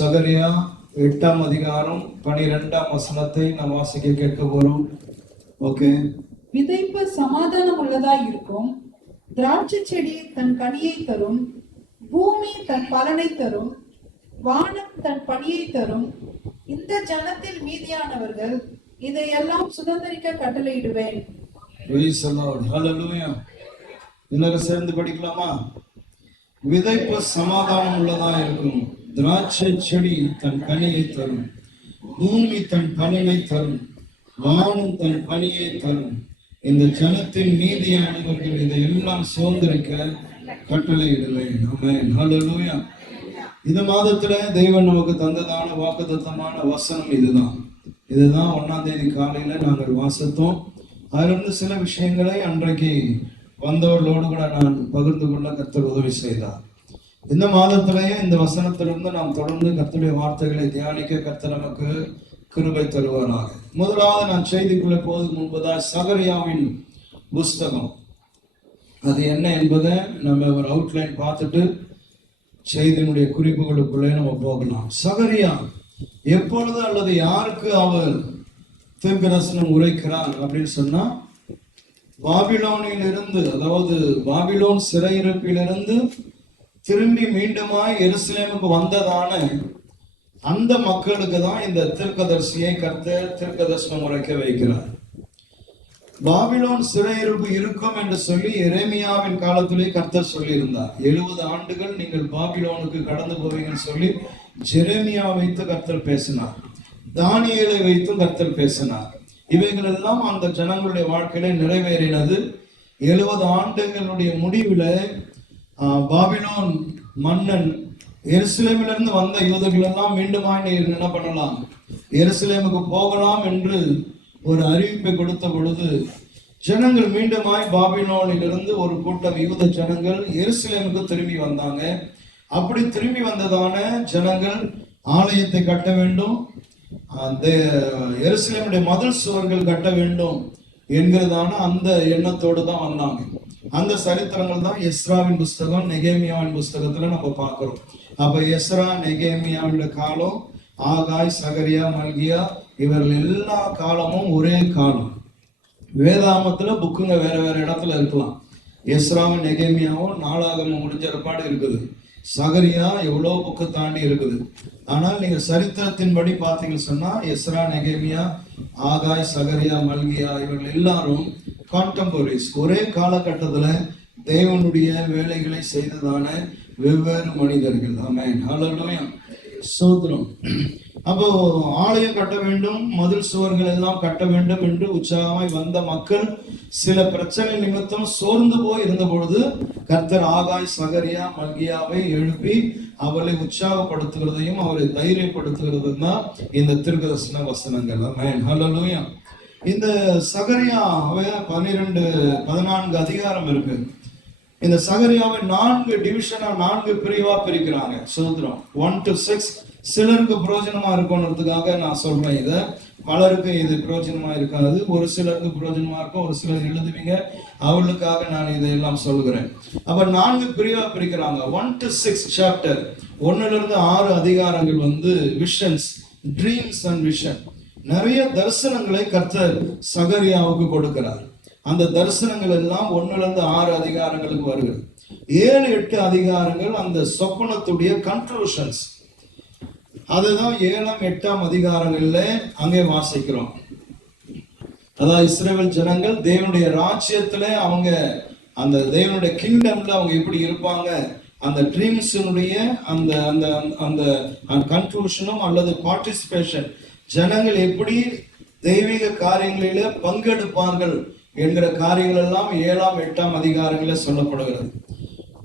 சகரியா 8ஆம் அதிகாரம் 12ஆம் வசனத்தை நாம் வாசிக்க கேட்க போறோம். ஓகே. விதைப்பு சமாதானம் உள்ளதாய் இருக்கும், திராட்சை செடி தன் கனியை தரும், பூமி தன் பலனை தரும், வானம் தன் பணியை தரும். இந்த ஜனத்தில் மீதியானவர்கள் இதையெல்லாம் சுதந்திரிக்க கட்டளையிடுவேன். Praise the Lord. Hallelujah. எல்லாரும் சேர்ந்து படிக்கலாமா? விதைப்பு சமாதானம் உள்ளதா இருக்கும், திராட்சை செடி தன் கனியை தரும், பூமி தன் பலனை தரும், வானம் தன் பணியை தரும். இந்த ஜனத்தின் மீதியானவர்கள் இதையெல்லாம் சுதந்திரிக்க கட்டளையிடுவேன். ஆமென். ஹல்லேலூயா. இந்த மாதத்துல தெய்வம் நமக்கு தந்ததான வாக்குத்தத்தமான வசனம் இதுதான். 1ஆம் தேதி காலையில நாங்கள் வாசித்தோம். அதிலிருந்து சில விஷயங்களை அன்றைக்கு வந்தவர்களோடு கூட நான் பகிர்ந்து கொள்ள கர்த்தர் உதவி செய்தார். இந்த மாதத்திலேயே இந்த வசனத்திலிருந்து நாம் தொடர்ந்து கர்த்தருடைய வார்த்தைகளை தியானிக்க கர்த்தர் நமக்கு கிருபை தருவாராக. முதலாவது நான் செய்திக்குள்ளே போவதற்கு முன்பதாக சகரியாவின் புஸ்தகம் அது என்ன என்பதை நம்ம ஒரு அவுட்லைன் பார்த்துட்டு செய்தியினுடைய குறிப்புகளுக்குள்ளே நம்ம போகலாம். சகரியா எப்பொழுது அல்லது யாருக்கு அவர் தீர்க்கதரிசனம் உரைக்கிறார் அப்படின்னு சொன்னா, பாபிலோனிலிருந்து, அதாவது பாபிலோன் சிறையிருப்பிலிருந்து திரும்பி மீண்டுமாய் எருசலேமுக்கு வந்ததான அந்த மக்களுக்கு தான் இந்த தீர்க்கதரிசியை கர்த்தர் தீர்க்கதரிசனம் உரைக்க வைக்கிறார். பாபிலோன் சிறையிருப்பு இருக்கும் என்று சொல்லி எரேமியாவின் காலத்திலே கர்த்தர் சொல்லியிருந்தார். 70 ஆண்டுகள் நீங்கள் பாபிலோனுக்கு கடந்து போவீங்கன்னு சொல்லி ஜெரேமியா வைத்து கர்த்தர் பேசினார். தானியேலை வைத்தும் கர்த்தர் பேசினார். இவைகள் எல்லாம் அந்த ஜனங்களுடைய வாழ்க்கையில நிறைவேறினது. 70 ஆண்டுகளுடைய முடிவில் பாபிலோன் மன்னன் எருசலேமிலிருந்து வந்த யூதர்கள் எல்லாம் மீண்டுமாய் நீர் என்ன பண்ணலாம், எருசலேமுக்கு போகலாம் என்று ஒரு அறிவிப்பை கொடுத்த பொழுது ஜனங்கள் மீண்டுமாய் பாபிலோனிலிருந்து ஒரு கூட்டம் யூத ஜனங்கள் எருசலேமுக்கு திரும்பி வந்தாங்க. அப்படி திரும்பி வந்ததான ஜனங்கள் ஆலயத்தை கட்ட வேண்டும், அந்த எருசலேமுடைய மதில் சுவர்கள் கட்ட வேண்டும் என்கிறதான அந்த எண்ணத்தோடு தான் வந்தாங்க. அந்த சரித்திரங்கள் தான் எஸ்ராவின் புஸ்தகம், நெகேமியாவின் புஸ்தகத்துல நம்ம பார்க்கிறோம். அப்ப எஸ்ரா நெகேமியாவுடைய காலம், ஆகாய், சகரியா, மல்கியா இவர்கள் எல்லா காலமும் ஒரே காலம். வேதாமத்துல புக்குங்க வேற வேற இடத்துல இருக்கலாம். எஸ்ராவும் நெகேமியாவும் நாளாகமம் முடிஞ்ச ஏற்பாடு இருக்குது. சகரியா எவ்வளோ புக்கு தாண்டி இருக்குது. ஆனால் நீங்க சரித்திரத்தின்படி பார்த்தீங்கன்னு சொன்னா எஸ்ரா, நெகேமியா, ஆகாய், சகரியா, மல்கியா இவர்கள் எல்லாரும் கான்டெம்பரரிஸ், ஒரே காலகட்டத்துல தேவனுடைய வேலைகளை செய்ததான வெவ்வேறு மனிதர்கள். ஆமென். ஹல்லேலூயா. ஸ்தோத்திரம். அப்போ ஆலயம் கட்ட வேண்டும், மதில் சுவர்கள் எல்லாம் கட்ட வேண்டும் என்று உற்சாகமாய் வந்த மக்கள் சில பிரச்சனை நிமித்தம் சோர்ந்து போய் இருந்த பொழுது கர்த்தர் ஆகாய், சகரியா, மல்கியாவை எழுப்பி அவளை உற்சாகப்படுத்துகிறதையும் அவரை தைரியப்படுத்துகிறதும் தான் இந்த தீர்க்கதரிசன வசனங்கள். ஆமென். ஹல்லேலூயா. இந்த சகரியாவை 14 அதிகாரம் இருக்கு. இந்த சகரியாவை 4 டிவிஷனா, 4 பிரிவா பிரிக்கிறாங்க. சுதந்திரம் 1 to 6. சிலருக்கு பிரயோஜனமா இருக்கணுன்றதுக்காக நான் சொல்றேன். இதை பலருக்கு இது பிரயோஜனமா இருக்காது, ஒரு சிலருக்கு பிரயோஜனமா இருக்கும், ஒரு சிலர் எழுதுவீங்க, அவளுக்காக நான் இதையெல்லாம் சொல்கிறேன். அப்ப 4 பிரிவா பிரிக்கிறாங்க. 1 to 6 சாப்டர், 1லிருந்து 6 அதிகாரங்கள் விஷன்ஸ், ட்ரீம்ஸ் அண்ட் விஷன். நிறைய தரிசனங்களை கர்த்தர் சகரியாவுக்கு கொடுக்கிறார். அந்த தரிசனங்கள் எல்லாம் 1லிருந்து 6 அதிகாரங்களுக்கு வருகிறது. 7-8 அதிகாரங்கள் அந்த சொப்பனத்துடைய கன்க்ளூஷன்ஸ். அதுதான் 7ஆம் 8ஆம் அதிகாரங்கள்ல அங்கே வாசிக்கிறோம். அதாவது இஸ்ரவேல் ஜனங்கள் தேவனுடைய ராஜ்யத்துல அவங்க அந்த தேவனுடைய கிங்டம்ல அவங்க எப்படி இருப்பாங்க, அந்த ட்ரீம்ஸினுடைய அந்த அந்த அந்த கன்க்ளூஷனும் அல்லது பார்ட்டிசிபேஷன், ஜனங்கள் எப்படி தெய்வீக காரியங்களில பங்கெடுப்பார்கள் என்கிற காரியங்கள் எல்லாம் 7ஆம் 8ஆம் அதிகாரங்களில் சொல்லப்படுகிறது.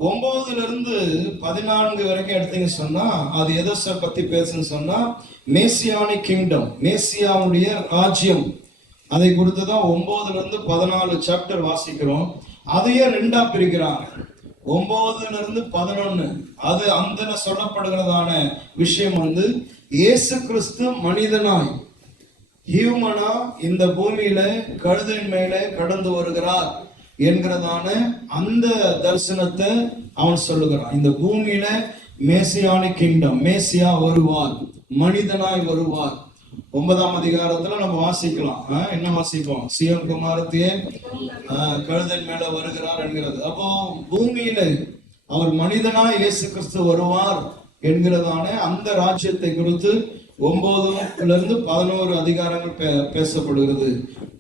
9லிருந்து 14 வரைக்கும் எடுத்தீங்க சொன்னா அது எதை பத்தி பேசுன்னு சொன்னா மேசியானிக் கிங்டம், மேசியாவுடைய ராஜ்யம், அதை குறித்துதான் 9லிருந்து 14 சாப்டர் வாசிக்கிறோம். அதையே 2ஆ பிரிக்கிறாங்க. 9லிருந்து 11 அது அந்த சொல்லப்படுகிறதான விஷயம் இயேசு கிறிஸ்து மனிதனாய், ஹியூமனா இந்த பூமியில கழுதையின் மேலே கடந்து வருகிறார் என்கிறதான அந்த தரிசனத்தை அவன் சொல்லுகிறான். இந்த பூமியில மேசியானிக் கிங்டம். மேசியா வருவார், மனிதனாய் வருவார். 9ஆம் அதிகாரத்துல நம்ம வாசிக்கலாம். என்ன வாசிப்போம்? சீயோன் குமாரத்தியே கழுதன் மேல வருகிறார் என்கிறது. அப்போ பூமியில அவர் மனிதனாய் இயேசு கிறிஸ்து வருவார் என்கிறதான அந்த ராஜ்யத்தை குறித்து 9 அதிகாரங்கள் பேசப்படுகிறது.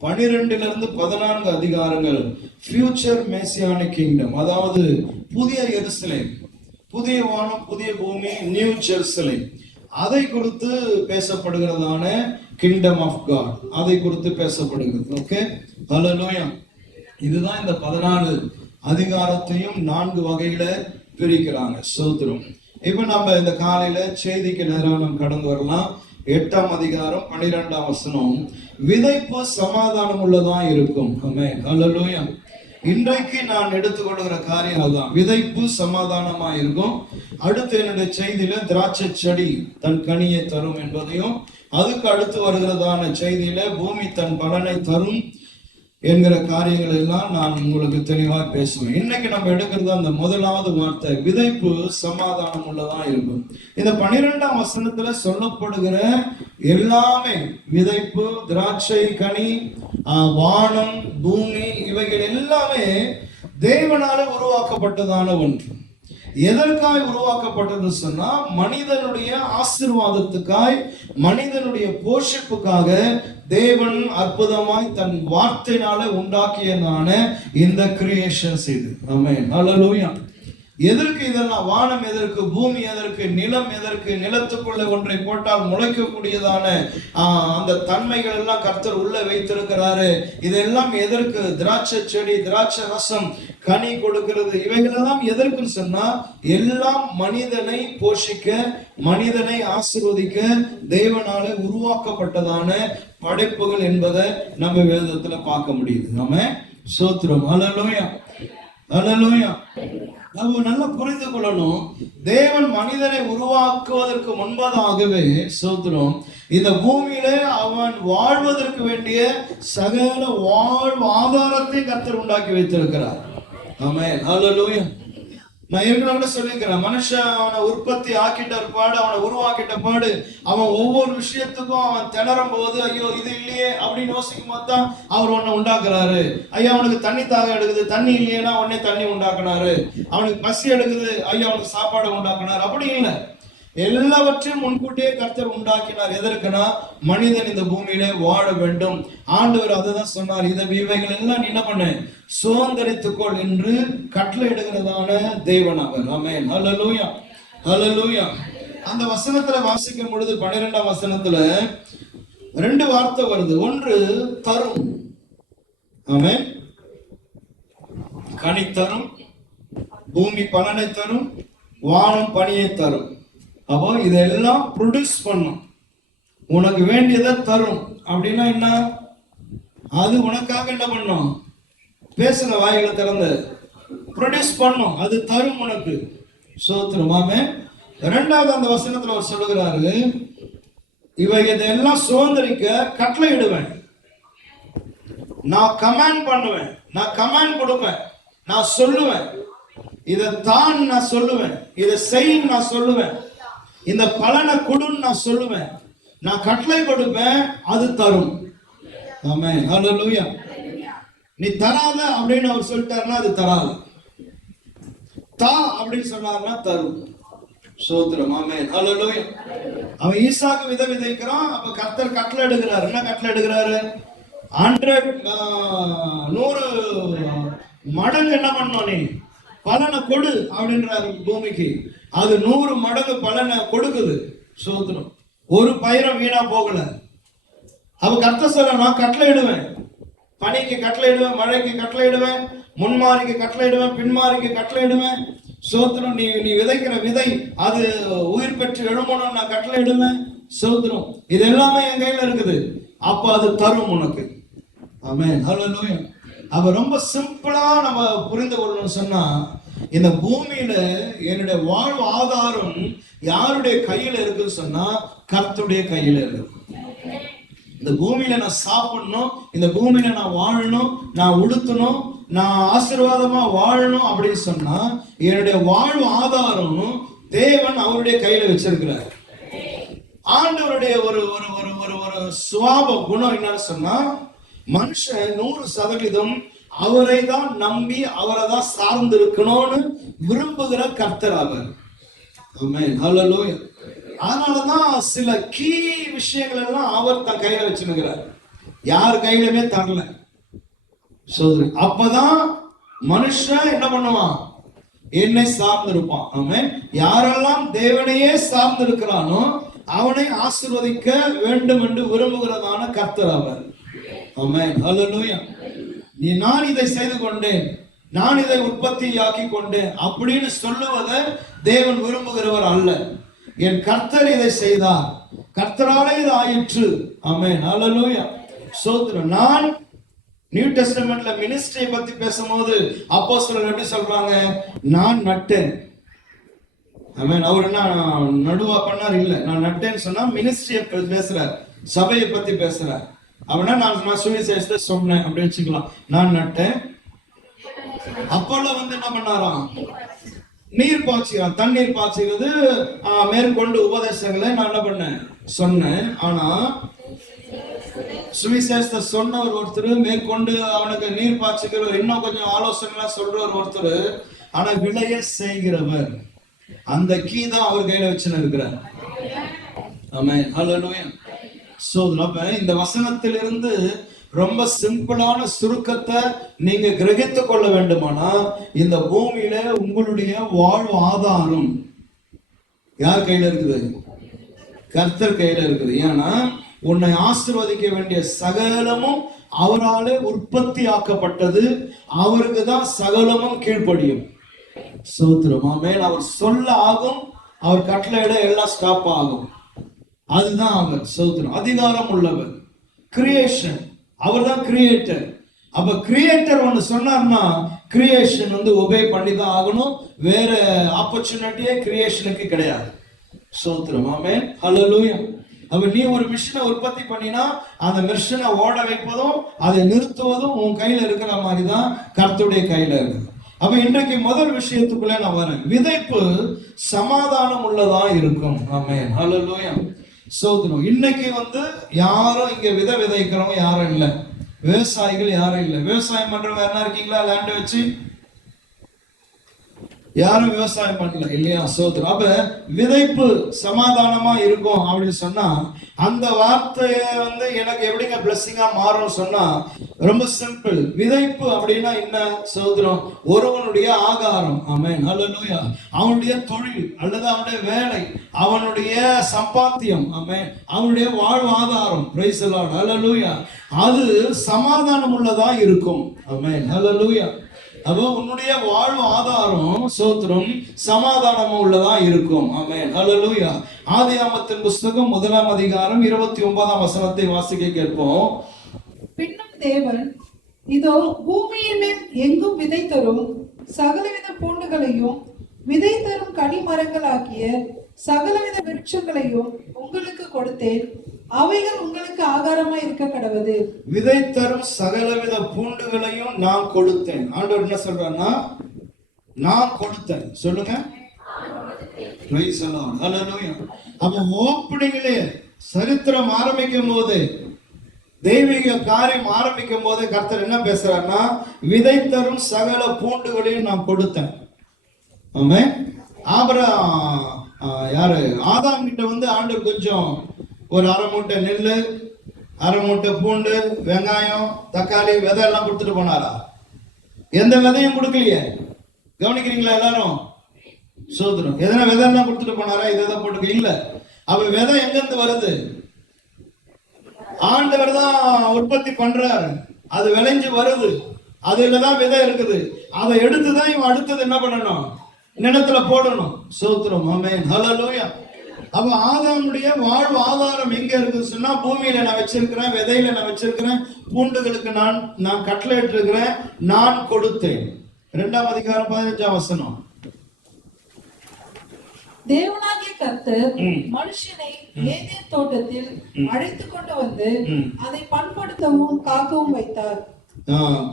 12 14 அதிகாரங்கள் ஃபியூச்சர் மேசியானிக் கிங்டம், அதாவது புதிய எருசலேம், புதிய வானம், புதிய பூமி, நியூ ஜெருசலேம், அதை குறித்து பேசப்படுகிறதான கிங்டம் ஆஃப் காட், அதை குறித்து பேசப்படுகிறது. ஓகே, ஹல்லேலூயா. இதுதான் இந்த 14 அதிகாரத்தையும் 4 வகையில பிரிக்கிறாங்க. ஸ்தோத்திரம். இப்ப நம்ம இந்த காலையில செய்திக்கு நேரம் நம்ம கடந்து வரலாம். 8ஆம் அதிகாரம் 12ஆம் வசனம், விதைப்பு சமாதானம் உள்ளதா இருக்கும். ஆமென், ஹல்லேலூயா. இன்றைக்கு நான் எடுத்துக்கொள்கிற காரியம் அதுதான், விதைப்பு சமாதானமா இருக்கும். அடுத்து என்னுடைய செய்தியில திராட்சை செடி தன் கனியை தரும் என்பதையும், அதுக்கு அடுத்து வருகிறதான செய்தியில பூமி தன் பலனை தரும் என்கிற காரியங்கள் எல்லாம் நான் உங்களுக்கு தெளிவாக பேசுவேன். இன்னைக்கு நம்ம எடுக்கிறது அந்த முதலாவது வார்த்தை, விதைப்பு சமாதானம் உள்ளதா இருக்கும். இந்த 12ஆம் வசனத்துல சொல்லப்படுகிற எல்லாமே, விதைப்பு, திராட்சை கனி, வானம், பூமி, இவைகள் எல்லாமே தேவனால உருவாக்கப்பட்டதான ஒன்று. எதற்காய் உருவாக்கப்பட்டது சொன்னா, மனிதனுடைய ஆசீர்வாதத்துக்காய், மனிதனுடைய போஷிப்புக்காக தேவன் அற்புதமாய் தன் வார்த்தையினால உண்டாக்கியதான இந்த கிரியேஷன்ஸ் இது. ஆமென், ஹல்லேலூயா. எதற்கு இதெல்லாம்? வானம் எதற்கு, பூமி எதற்கு, நிலம் எதற்கு? நிலத்துக்குள்ள ஒன்றை போட்டால் முளைக்கக்கூடியதான அந்த தன்மைகள் எல்லாம் கர்த்தர் உள்ள வைத்திருக்கிறாரு. இதெல்லாம் எதற்கு? திராட்சை செடி, திராட்சை ரசம், கனி கொடுக்கிறது. இவைகளெல்லாம் எதற்குன்னு சொன்னா, எல்லாம் மனிதனை போஷிக்க, மனிதனை ஆசீர்வதிக்க தேவனால உருவாக்கப்பட்டதான படைப்புகள் என்பதை நம்ம வேதத்துல பார்க்க முடியுது. நம்ம ஸ்தோத்திரம், ஹல்லேலூயா, ஹல்லேலூயா. நம்ம நல்லா புரிந்து கொள்ளணும், தேவன் மனிதனை உருவாக்குவதற்கு முன்பதாகவே, ஸ்தோத்திரம், இந்த பூமியில அவன் வாழ்வதற்கு வேண்டிய சகல வாழ்வு ஆதாரத்தை கர்த்தர் உண்டாக்கி வைத்திருக்கிறார். ஆமென், ஹல்லேலூயா. நான் ஏற்கனவே சொல்லியிருக்கிறேன், மனுஷன் அவனை உற்பத்தி ஆக்கிட்ட பாடு, அவனை உருவாக்கிட்ட பாடு, அவன் ஒவ்வொரு விஷயத்துக்கும் அவன் திணறும் போது, ஐயோ இது இல்லையே அப்படின்னு யோசிக்கும் போது தான் அவர் ஒன்னை உண்டாக்குறாரு. ஐயா அவனுக்கு தண்ணி தாக எடுக்குது, தண்ணி இல்லையேன்னா உடனே தண்ணி உண்டாக்குனாரு. அவனுக்கு பசி எடுக்குது, ஐயா அவனுக்கு சாப்பாடு உண்டாக்குனாரு. அப்படி இல்லை, எல்லாவற்றையும் முன்கூட்டியே கர்த்தர் உண்டாக்கினார். எதற்குனா, மனிதன் இந்த பூமியிலே வாழ வேண்டும். ஆண்டவர் அதுதான் சொன்னார், இவைகள் எல்லாம் நீ என்ன பண்ணு, சுதந்திரித்துக்கொள் என்று கட்டளை இடுகிறதான தேவன் அவர். ஆமென், ஹல்லேலூயா, ஹல்லேலூயா. அந்த வசனத்துல வாசிக்கும் பொழுது 12ஆம் வசனத்துல 2 வார்த்தை வருது. ஒன்று தரும், ஆமென், கனி தரும், பூமி பலனை தரும், வானம் பனியை தரும். அப்போ இதெல்லாம் ப்ரொடியூஸ் பண்ணும், உனக்கு வேண்டியதை தரும். அப்படின்னா என்ன? அது உனக்காக என்ன பண்ணும்? பேசுங்க, வாயில திறந்து ப்ரொடியூஸ் பண்ணும், அது தரும் உனக்கு. சோத்திரமாமே. 2வது அந்த வசனத்துல அவர் சொல்லுகிறாரு, இவையெல்லாம் சுதந்திரிக்க கட்டளை இடுவேன், நான் கமாண்ட் பண்ணுவேன், நான் கமாண்ட் கொடுப்பேன், நான் சொல்லுவேன், இதைத்தான் நான் சொல்லுவேன், இதை செய்யும் நான் சொல்லுவேன், இந்த பலனை கொடுன்னு நான் சொல்லுவேன், நான் கட்டளை கொடுப்பேன், அது தரும். ஆமென், ஹல்லேலூயா. நீ தராத அப்படின்னு அவர் சொல்லிட்டாருன்னா அது தராது, தா அப்படின்னு சொன்னார்னா தரும். சோத்திரம், ஆமென், ஹல்லேலூயா. அவன் ஈசாக்கு விதைக்கிறான். அப்ப கர்த்தர் கட்டளை எடுக்கிறாரு. என்ன கட்டளை எடுக்கிறாரு? 100 மடங்கு என்ன பண்ணணும், நீ பலனை கொடு அப்படின்றாரு பூமிக்கு. அது 100 மடங்கு பலனை கொடுக்குது. சோத்திரம், ஒரு பயிரும் வீணா போகல. அவ கர்த்தர் சொல்ல, நான் கட்டளை இடுவேன், பனிக்கு கட்டளை இடுவேன், மழைக்கு கட்டளை இடுவேன், முன்மாரிக்கு கட்டளை இடுவேன், பின்மாரிக்கு கட்டளை இடுவேன். சோத்திரம், நீ விதைக்கிற விதை அது உயிர் பெற்று எழுமணும், நான் கட்டளை இடுவேன். சோத்திரம், இது எல்லாமே என் கையில இருக்குது. அப்ப அது தரும் உனக்கு. ஆமென், ஹல்லேலூயா. அப்ப ரொம்ப சிம்பிளா நம்ம புரிந்து கொள்ளணும்னு சொன்னா, இந்த பூமியில என்னுடைய வாழ்வு ஆதாரம் யாருடைய கையில இருக்குன்னு சொன்னா, கர்த்தருடைய கையில இருக்கு. இந்த பூமியில நான் சாப்பிடணும், இந்த பூமியில நான் வாழணும், நான் உடுத்தணும், நான் ஆசீர்வாதமா வாழணும் அப்படின்னு சொன்னா, என்னுடைய வாழ்வு ஆதாரம் தேவன் அவருடைய கையில வச்சிருக்கிறார். ஆண்டவருடைய ஒரு ஒரு ஒரு ஒரு ஒரு சுவாப குணம் என்னன்னு சொன்னா, மனுஷன் 100% அவரை தான் நம்பி அவரை தான் சார்ந்து இருக்கணும்னு விரும்புகிற கர்த்தர் அவர். ஆமென், ஹல்லேலூயா. அதனாலதான் சில கீ விஷயங்கள் எல்லாம் அவர் தன் கையில வச்சிருக்கிறார், யார் கையிலுமே தரல. சோதரி அப்பதான் மனுஷன் என்ன பண்ணுவான், என்னை சார்ந்து இருப்பான். ஆமென். யாரெல்லாம் தேவனையே சார்ந்து இருக்கிறானோ அவனை ஆசீர்வதிக்க வேண்டும் என்று விரும்புகிறதான கர்த்தர் அவர். ஆமென், ஹல்லேலூயா. நான் இதை செய்து கொண்டேன், நான் இதை உற்பத்தியாக்கி கொண்டேன் அப்படின்னு சொல்லுவதை தேவன் விரும்புகிறவர் அல்ல. என் கர்த்தர் இதை செய்தார், கர்த்தராலே இது ஆயிற்று. ஆமென், ஹல்லேலூயா. சோதரம். நான் நியூ டெஸ்டமெண்ட்ல மினிஸ்ட்ரியை பத்தி பேசும்போது அப்போஸ்தலர் எப்படி சொல்றாங்க, நான் நட்டேன். ஆமென். அவர் என்ன நடுவா பண்ணார் இல்ல, நான் நட்டேன்னு சொன்னா மினிஸ்ட்ரியை பேசுறார், சபையை பத்தி பேசுறார். அவனா நான் சுவிசேஷத்தை சொன்னேன் அப்படின்னு வச்சுக்கலாம். நான் நட்டேன். அப்போல வந்து என்ன பண்ணாராம், நீர் பாய்ச்சிக்கிறான். தண்ணீர் பாய்ச்சிக்கிறது மேற்கொண்டு உபதேசங்களை நான் என்ன பண்ணேன், சொன்னேன். ஆனா சுவிசேஷத்தை சொன்னவர் ஒருத்தர், மேற்கொண்டு அவனுக்கு நீர் பாய்ச்சிக்கிறவர், இன்னும் கொஞ்சம் ஆலோசனை சொல்றவர் ஒருத்தர், ஆனா விளைய செய்கிறவர் அந்த கீ தான் அவர் கையில வச்சுன்னு இருக்கிறார். ஆமென், ஹல்லேலூயா. சோ அப்ப இந்த வசனத்திலிருந்து ரொம்ப சிம்பிளான சுருக்கத்தை நீங்க கிரகித்துக் கொள்ள வேண்டுமானா, இந்த பூமியில உங்களுடைய வாழ்வு ஆதாரம் யார் கையில இருக்குது, கர்த்தர் கையில இருக்குது. ஏன்னா உன்னை ஆசீர்வதிக்க வேண்டிய சகலமும் அவராலே உற்பத்தி ஆக்கப்பட்டது, அவருக்கு தான் சகலமும் கீழ்ப்படியும். சோத்திரம். ஆமென். அவர் சொல்ல ஆகும், அவர் கட்டளையிட எல்லாம் ஸ்டாப் ஆகும். அதுதான் அவர். சோத்திரம். அதிகாரம் உள்ளவர், கிரியேஷன், அவர் தான் கிரியேட்டர். அப்ப கிரியேட்டர் ஒன்று சொன்னார்னா கிரியேஷன் வந்து ஒபே பண்ணி தான் ஆகணும், வேற ஆப்பர்ச்சுனிட்டியே கிரியேஷனுக்கு கிடையாது. சோத்திரம். ஆமென், ஹல்லேலூயா. அப்ப நீ ஒரு மிஷினை உற்பத்தி பண்ணினா அந்த மிஷினை ஓட வைப்பதும் அதை நிறுத்துவதும் உன் கையில இருக்கிற மாதிரி தான் கர்த்தருடைய கையில இருக்குது. அப்ப இன்றைக்கு முதல் விஷயத்துக்குள்ள நான் வரேன். விதைப்பு சமாதானம் உள்ளதா இருக்கும். ஆமென், ஹல்லேலூயா. சோதனம். இன்னைக்கு வந்து யாரும் இங்க விதைக்கிறவங்க யாரும் இல்லை, விவசாயிகள் யாரும் இல்லை. விவசாயம் பண்றவங்க யாரா இருக்கீங்களா? லேண்ட் வச்சு யாரும் விவசாயம் பண்ணல இல்லையா? சோதரம். அப்ப விதைப்பு சமாதானமா இருக்கும் அப்படின்னு சொன்னா அந்த வார்த்தைய வந்து எனக்கு எப்படிங்க பிளஸ்ஸிங்கா மாறும் சொன்னா ரொம்ப சிம்பிள். விதைப்பு அப்படின்னா என்ன? சோதரம். ஒருவனுடைய ஆகாரம். ஆமென், ஹல்லேலூயா. அவனுடைய தொழில் அல்லது அவனுடைய வேலை, அவனுடைய சம்பாத்தியம். ஆமென். அவனுடைய வாழ்வாதாரம். பிரைஸ் தி லார்ட், ஹல்லேலூயா. அது சமாதானம் உள்ளதா இருக்கும். ஆமென், ஹல்லேலூயா. அப்போ உன்னுடைய வாழ்வு ஆதாரம் சோத்திரம் சமாதானமும் உள்ளதா இருக்கும். ஆமென், ஹல்லேலூயா. ஆதியாகமத்தின் புஸ்தகம் 1ஆம் அதிகாரம் 29ஆம் வசனத்தை வாசிக்க கேட்போம். பின்னும் தேவன், இதோ பூமியின் மேல் எங்கும் விதை தரும் சகலவித பூண்டுகளையும் விதை தரும் கனி மரங்களாகிய சகலவித விருட்சங்களையும் உங்களுக்கு கொடுத்தேன், அவைகள் உங்களுக்கு ஆகாரமா இருக்க கடவது. விதை தரும் சகலவித பூண்டுகளையும் நான் கொடுத்தேன். ஆண்டவர் என்ன சொல்றாருன்னா, நான் கொடுத்தேன். சொல்லுங்க. பிரைஸ் தி லார்ட், ஹல்லேலூயா. அப்ப ஓப்பனிங்லே சரித்திரம் ஆரம்பிக்கும் போது, தெய்வீக காரியம் ஆரம்பிக்கும் போது கர்த்தர் என்ன பேசுறாருன்னா, விதை தரும் சகல பூண்டுகளையும் நான் கொடுத்தேன். ஆமென். யாரு ஆதாம் கிட்ட வந்து ஆண்டவர் கொஞ்சம் ஒரு அரை மூட்டை நெல்லு, அரை மூட்டை பூண்டு, வெங்காயம், தக்காளி, விதை எல்லாம் கொடுத்துட்டு போனாரா? எந்த விதையும் கொடுக்கலையே. கவனிக்கிறீங்களா எல்லாரும்? சோதரம். எதனா விதை எல்லாம் கொடுத்துட்டு போனாரா? இதை போட்டுக்க இல்ல. அப்ப விதை எங்கிருந்து வருது? ஆண்டவர் தான் உற்பத்தி பண்றாரு, அது விளைஞ்சு வருது, அதுலதான் விதை இருக்குது. அதை எடுத்துதான் இவன் அடுத்தது என்ன பண்ணணும், நிலத்துல போடணும். சோத்திரம். ஆமென், ஹல்லேலூயா. அப்ப ஆதாமுடைய வாழ்வு ஆதாரம் எங்க இருக்குன்னு சொன்னா, பூமியில நான் வச்சிருக்கிறேன், விதையில நான் வச்சிருக்கிறேன், பூண்டுகளுக்கு நான் கட்டளையிட்டு இருக்கிறேன், நான் கொடுத்தேன். 2ஆம் அதிகாரம் 15ஆம் வசனம். தேவனாகிய கர்த்தர் மனுஷனை ஏதேன் தோட்டத்தில் அழைத்து கொண்டு வந்து அதை பண்படுத்தவும் காக்கவும் வைத்தார்.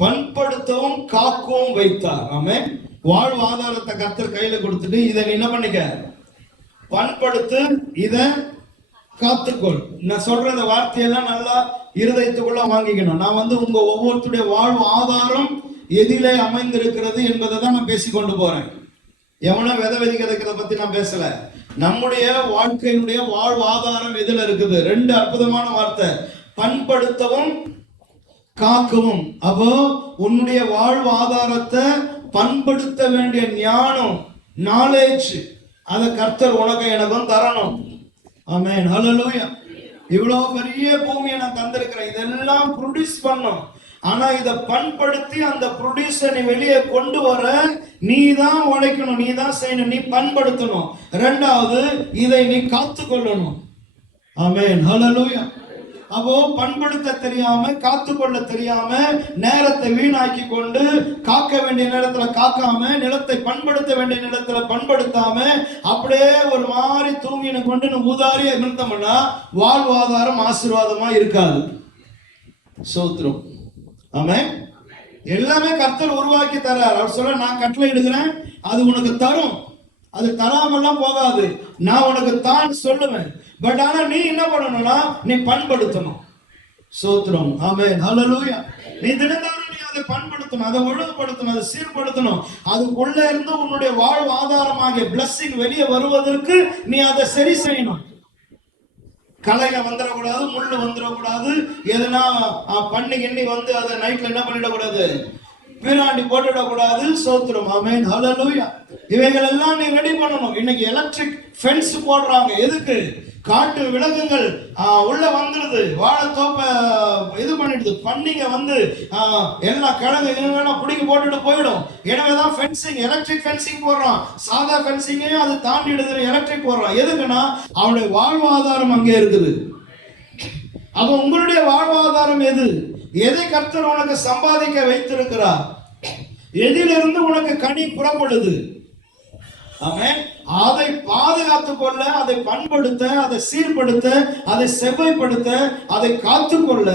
பண்படுத்தவும் காக்கவும் வைத்தார். ஆமென். வாழ்வு ஆதாரத்தை கர்த்தர் கையில கொடுத்துட்டு இதை என்ன பண்ணிக்க, பண்படுத்து, இத காத்துக்கொள். நான் சொல்ற இந்த வார்த்தையெல்லாம் நல்லா இருதயத்துக்குள்ள வாங்கிக்கணும். நான் உங்க ஒவ்வொருத்தருடைய வாழ்வு ஆதாரம் எதிலே அமைந்திருக்கிறது என்பதை தான் நான் பேசிக்கொண்டு போறேன். எவனோ விதை விதிக்கிறத பத்தி நான் பேசல. நம்முடைய வாழ்க்கையினுடைய வாழ்வு ஆதாரம் எதுல இருக்குது? ரெண்டு அற்புதமான வார்த்தை, பண்படுத்தவும் காக்கவும். அப்போ உன்னுடைய வாழ்வு ஆதாரத்தை பண்படுத்த வேண்டிய ஞானம், நாலேஜ், அதை கர்த்தர் உனக்கு எனக்கும் தரணும். ஆமென், ஹல்லேலூயா. இவ்வளவு பெரிய பூமியை நான் தந்திருக்கிறேன், இதெல்லாம் ப்ரொடியூஸ் பண்ணும். ஆனா இதை பண்படுத்தி அந்த ப்ரொடியூஸை நீ வெளியே கொண்டு வர நீ தான் உழைக்கணும், நீ தான் செய்யணும், நீ பண்படுத்தணும். ரெண்டாவது, இதை நீ காத்துக்கொள்ளணும். ஆமென், ஹல்லேலூயா. அப்போ பண்படுத்த தெரியாம, காத்துக்கொள்ள தெரியாம, நேரத்தை வீணாக்கி கொண்டு, காக்க வேண்டிய நேரத்துல காக்காம, நிலத்தை பண்படுத்த வேண்டிய நேரத்துல பண்படுத்தாம, அப்படியே ஒரு மாதிரி தூங்கின கொண்டு ஊதாரியா இருந்தோம்னா வாழ்வாதாரம் ஆசீர்வாதமா இருக்காது. சோத்ரம். ஆமென். எல்லாமே கர்த்தர் உருவாக்கி தரார். அவர் சொல்ல, நான் கட்டளை இடுகிறேன், அது உனக்கு தரும். அது தராமல்லாம் போகாது, நான் உனக்கு தான் சொல்லுவேன். பட் ஆனா நீ என்ன பண்ணணும்னா நீ பண்படுத்தணும். சோத்ரம். ஆமென், ஹல்லேலூயா. நீ தினந்தோறும் நீ அதை பண்படுத்தணும், அதை ஒழுங்குபடுத்தணும், அதை சீர்படுத்தணும். அதுக்குள்ள இருந்து உன்னுடைய வாழ்வு ஆதாரமாகிய பிளஸ்ஸிங் வெளியே வருவதற்கு நீ அதை சரி செய்யணும். களைக வந்துடக்கூடாது, முள்ளு வந்துடக்கூடாது, எதுனா பண்ணி கிண்ணி அதை நைட்ல என்ன பண்ணிடக்கூடாது, வீராண்டி போட்டுடக்கூடாது. சோத்திரம். ஆமென், ஹல்லேலூயா. இவைகள் எல்லாம் நீ ரெடி பண்ணணும். இன்னைக்கு எலக்ட்ரிக் ஃபென்ஸ் போடுறாங்க. எதுக்கு? காட்டு விலங்குகள் உள்ள வந்துடுது, வாழைத்தோப்பை இது பண்ணிடுது, பண்ணிங்க எல்லா கிழங்கு பிடிங்கி போட்டுட்டு போயிடும். எனவேதான் ஃபென்சிங், எலக்ட்ரிக் ஃபென்சிங் போடுறான். சாதா ஃபென்சிங்கையும் அது தாண்டிடுது, எலக்ட்ரிக் போடுறான். எதுக்குன்னா அவனுடைய வாழ்வாதாரம் அங்கே இருக்குது. அப்ப உங்களுடைய வாழ்வாதாரம் எது? எதை கர்த்தர் உனக்கு சம்பாதிக்க வைத்திருக்கிறார்? எதிலிருந்து உனக்கு கனி புறப்படுது? ஆமென். அதை பாதுகாத்துக் கொள்ள, அதை பண்படுத்த, அதை சீர்படுத்த, அதை செவ்வாய்ப்படுத்த, அதை காத்துக்கொள்ள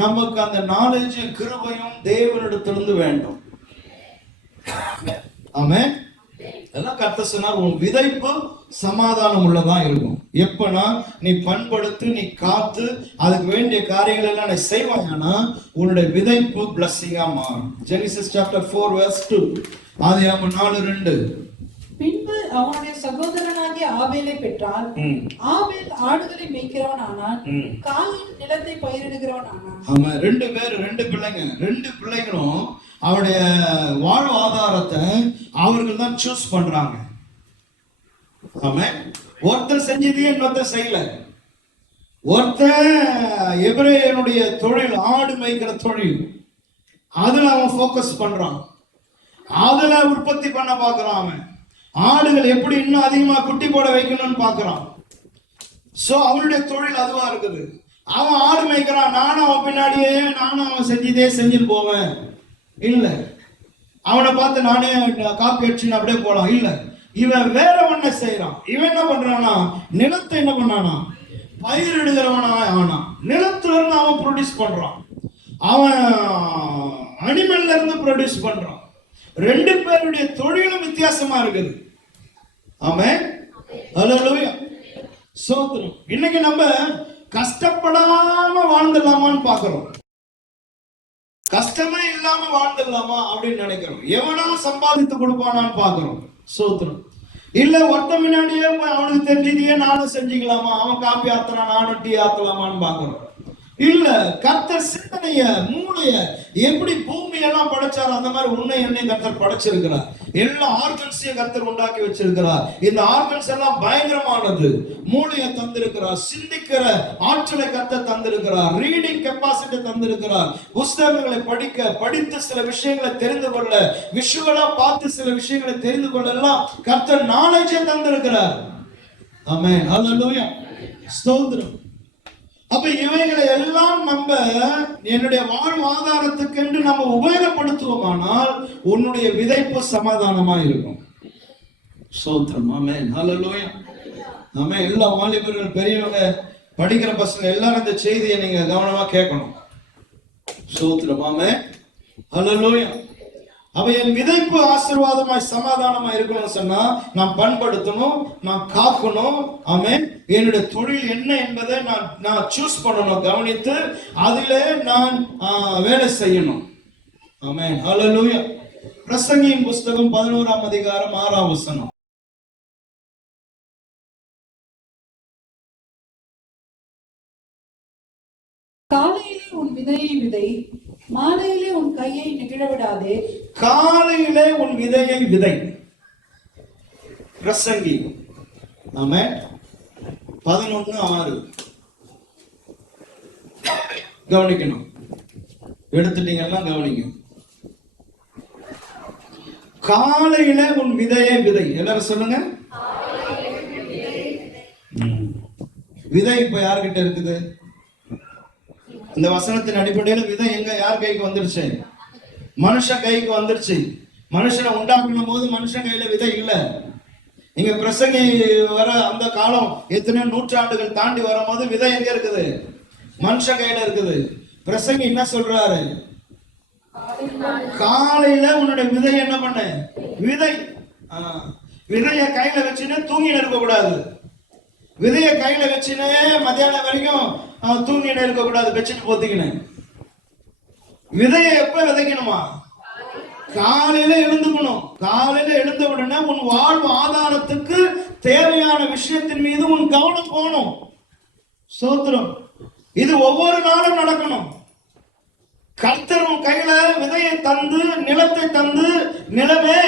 நமக்கு அந்த நாலேஜ், கிருபையும் தேவனிடத்திலிருந்து வேண்டும். ஆமென். அதெல்லாம் கர்த்தர் சொன்னார், உன் விதைப்பு சமாதானம் உள்ளதா இருக்கும். எப்பனா நீ பண்படுத்து, நீ காத்து, அதுக்கு வேண்டிய காரியங்கள் எல்லாம் நீ செய்வாங்கன்னா உன்னுடைய விதைப்பு பிளஸ்ஸிங்கா மாறும். Genesis chapter 4 verse 2. ஆதியாகமம் 4:2. பின்பு அவனுடைய சகோதரனாகிய ஆபேலை பெற்றான். ஆபேல் ஆடுகளை மேய்க்கிறவன் ஆனான், காயின் நிலத்தை பயிரிடுகிறவன் ஆனான். ஆமா, ரெண்டு பிள்ளைங்க. ரெண்டு பிள்ளைகளும் அவருடைய வாழ்வு ஆதாரத்தை அவர்கள் தான் சூஸ் பண்றாங்க. ஆமா, ஒருத்தர் செஞ்சதையே இன்னொருத்தர் செய்யல. ஒருத்தர் எபிரேயனுடைய தொழில், ஆடு மேய்க்கிற தொழில், அதுல அவன் போக்கஸ் பண்றான், அதுல உற்பத்தி பண்ண பாக்குறான். அவன் ஆடுகள் எப்படி இன்னும் அதிகமா குட்டி போட வைக்கணும்னு பாக்குறான். சோ அவனுடைய தொழில் அதுவா இருக்குது. அவன் ஆடு மேய்க்கிறான், நானும் அவன் பின்னாடியே, நானும் அவன் செஞ்சதே செஞ்சுட்டு போவேன். இல்ல, அவனை பார்த்து நானே காப்பி அடிச்சுன்னு அப்படியே போலாம். இல்ல, இவன் வேற ஒன்ன செய்யறான். இவன் என்ன பண்றானா, நிலத்தை என்ன பண்ணானா, பயிரிடுகிறவனா ஆனா, நிலத்துல இருந்து அவன் ப்ரொடியூஸ் பண்றான், அவன் அனிமல்ல இருந்து ப்ரொடியூஸ் பண்றான். ரெண்டு பேருடைய தொழிலும் வித்தியாசமா இருக்குது. ஆமென், ஹல்லேலூயா, ஸ்தோத்திரம். இன்னைக்கு நம்ம கஷ்டப்படாம வாழ்ந்துடலாமான்னு பாக்குறோம், கஷ்டமே இல்லாம வாழ்ந்துடலாமா அப்படின்னு நினைக்கிறோம். எவனா சம்பாதித்து கொடுப்பானான்னு பாக்குறோம். ஸ்தோத்திரம். இல்ல, ஒருத்த முன்னாடியே போய் அவனுக்கு தெரிஞ்சதையே நானும் செஞ்சுக்கலாமா, அவன் காப்பி ஆத்துறான் நானும் டீ ஆத்தலாமான்னு பாக்குறோம். இல்ல, கர்த்தர் சிந்தனைய, மூளைய எப்படி பூமியெல்லாம் படைச்சார் அந்த மாதிரி உன்னை என்னை கர்த்தர் படைச்சிருக்கிறார். எல்லா ஆர்கன்ஸையும் கர்த்தர் உண்டாக்கி வச்சிருக்கிறார். இந்த ஆர்கன்ஸ் எல்லாம் பயங்கரமானது. மூளையை தந்திருக்கிறார், சிந்திக்கிற ஆற்றலை கர்த்தர் தந்திருக்கிறார், ரீடிங் கெப்பாசிட்டி தந்திருக்கிறார், புஸ்தகங்களை படித்து சில விஷயங்களை தெரிந்து கொள்ள, விஷுவலா பார்த்து சில விஷயங்களை தெரிந்து கொள்ள எல்லாம் கர்த்தர் நாலேஜை தந்திருக்கிறார். ஆமென், ஹல்லேலூயா, ஸ்தோத்திரம். அப்ப இவைகளை எல்லாம் நம்ம என்னுடைய வாழ்வு ஆதாரத்துக்கு என்று நம்ம உபயோகப்படுத்துவோமானால் உன்னுடைய விதைப்பு சமாதானமா இருக்கும். ஸ்தோத்திரம். ஆமென், ஹல்லேலூயா. ஆமென். எல்லா வாலிபர்கள், பெரியவங்க, படிக்கிற பசங்க எல்லாரும் இந்த செய்தியை நீங்க கவனமா கேட்கணும். ஸ்தோத்திரம். ஆமென், ஹல்லேலூயா. அவ என் விதைப்பு ஆசீர்வாதமாய் சமாதானமாய் இருக்கணும்னு சொன்னா நான் பண்படுத்தணும், நான் காக்கணும். ஆமென். என்னுடைய தொழில் என்ன என்பதை நான் சூஸ் பண்ணணும், கவனித்து அதிலே நான் வேலை செய்யணும். ஆமென். ஹல்லேலூயா. பிரசங்கியின் புஸ்தகம் 11ஆம் அதிகாரம் 6ஆம் வசனம். காலையிலே உன் விதையை விதை, மாலையிலே உன் கையை நெகிழவிடாதே. காலையிலே உன் விதையை விதை. பிரசங்கி. ஆமென். 11:6. கவனிக்கணும். எடுத்துட்டீங்கன்னா கவனிங்க. காலையில உன் விதையை விதை. எல்லாரும் சொல்லுங்க. விதை இப்ப யார்கிட்ட இருக்குது? இந்த வசனத்தின் அடிப்படையில் விதை எங்க யார் கைக்கு வந்துருச்சு? மனுஷன் கைக்கு வந்துருச்சு. மனுஷனை உண்டாக்கணும் போது மனுஷன் கையில விதை இல்ல. இங்க பிரசங்கி வர அந்த காலம் எத்தனையோ நூற்றாண்டுகள் தாண்டி வரும்போது விதை எங்க இருக்குது? மனுஷன் கையில இருக்குது. பிரசங்கி என்ன சொல்றாரு? காலையில உன்னுடைய விதை என்ன பண்ண? விதை. விதைய கையில வச்சுன்னு தூங்கிட்டு இருக்க கூடாது. விதைய கையில வச்சுன்னு மத்தியானம் வரைக்கும் தூங்கிட்டு இருக்க கூடாது, வச்சுட்டு போத்திக்கணும். விதைய எப்ப விதைக்கணுமா? காலையில எழுந்துக்கணும். காலையில எழுந்த உடனே உன் வாழ்வு ஆதாரத்துக்கு தேவையான விஷயத்தின் மீது உன் கவனம் போகணும். ஸ்தோத்திரம். இது ஒவ்வொரு நாளும் நடக்கணும். கர்த்தர் உன் கையில விதையை தந்து, நிலத்தை தந்து, நிலமே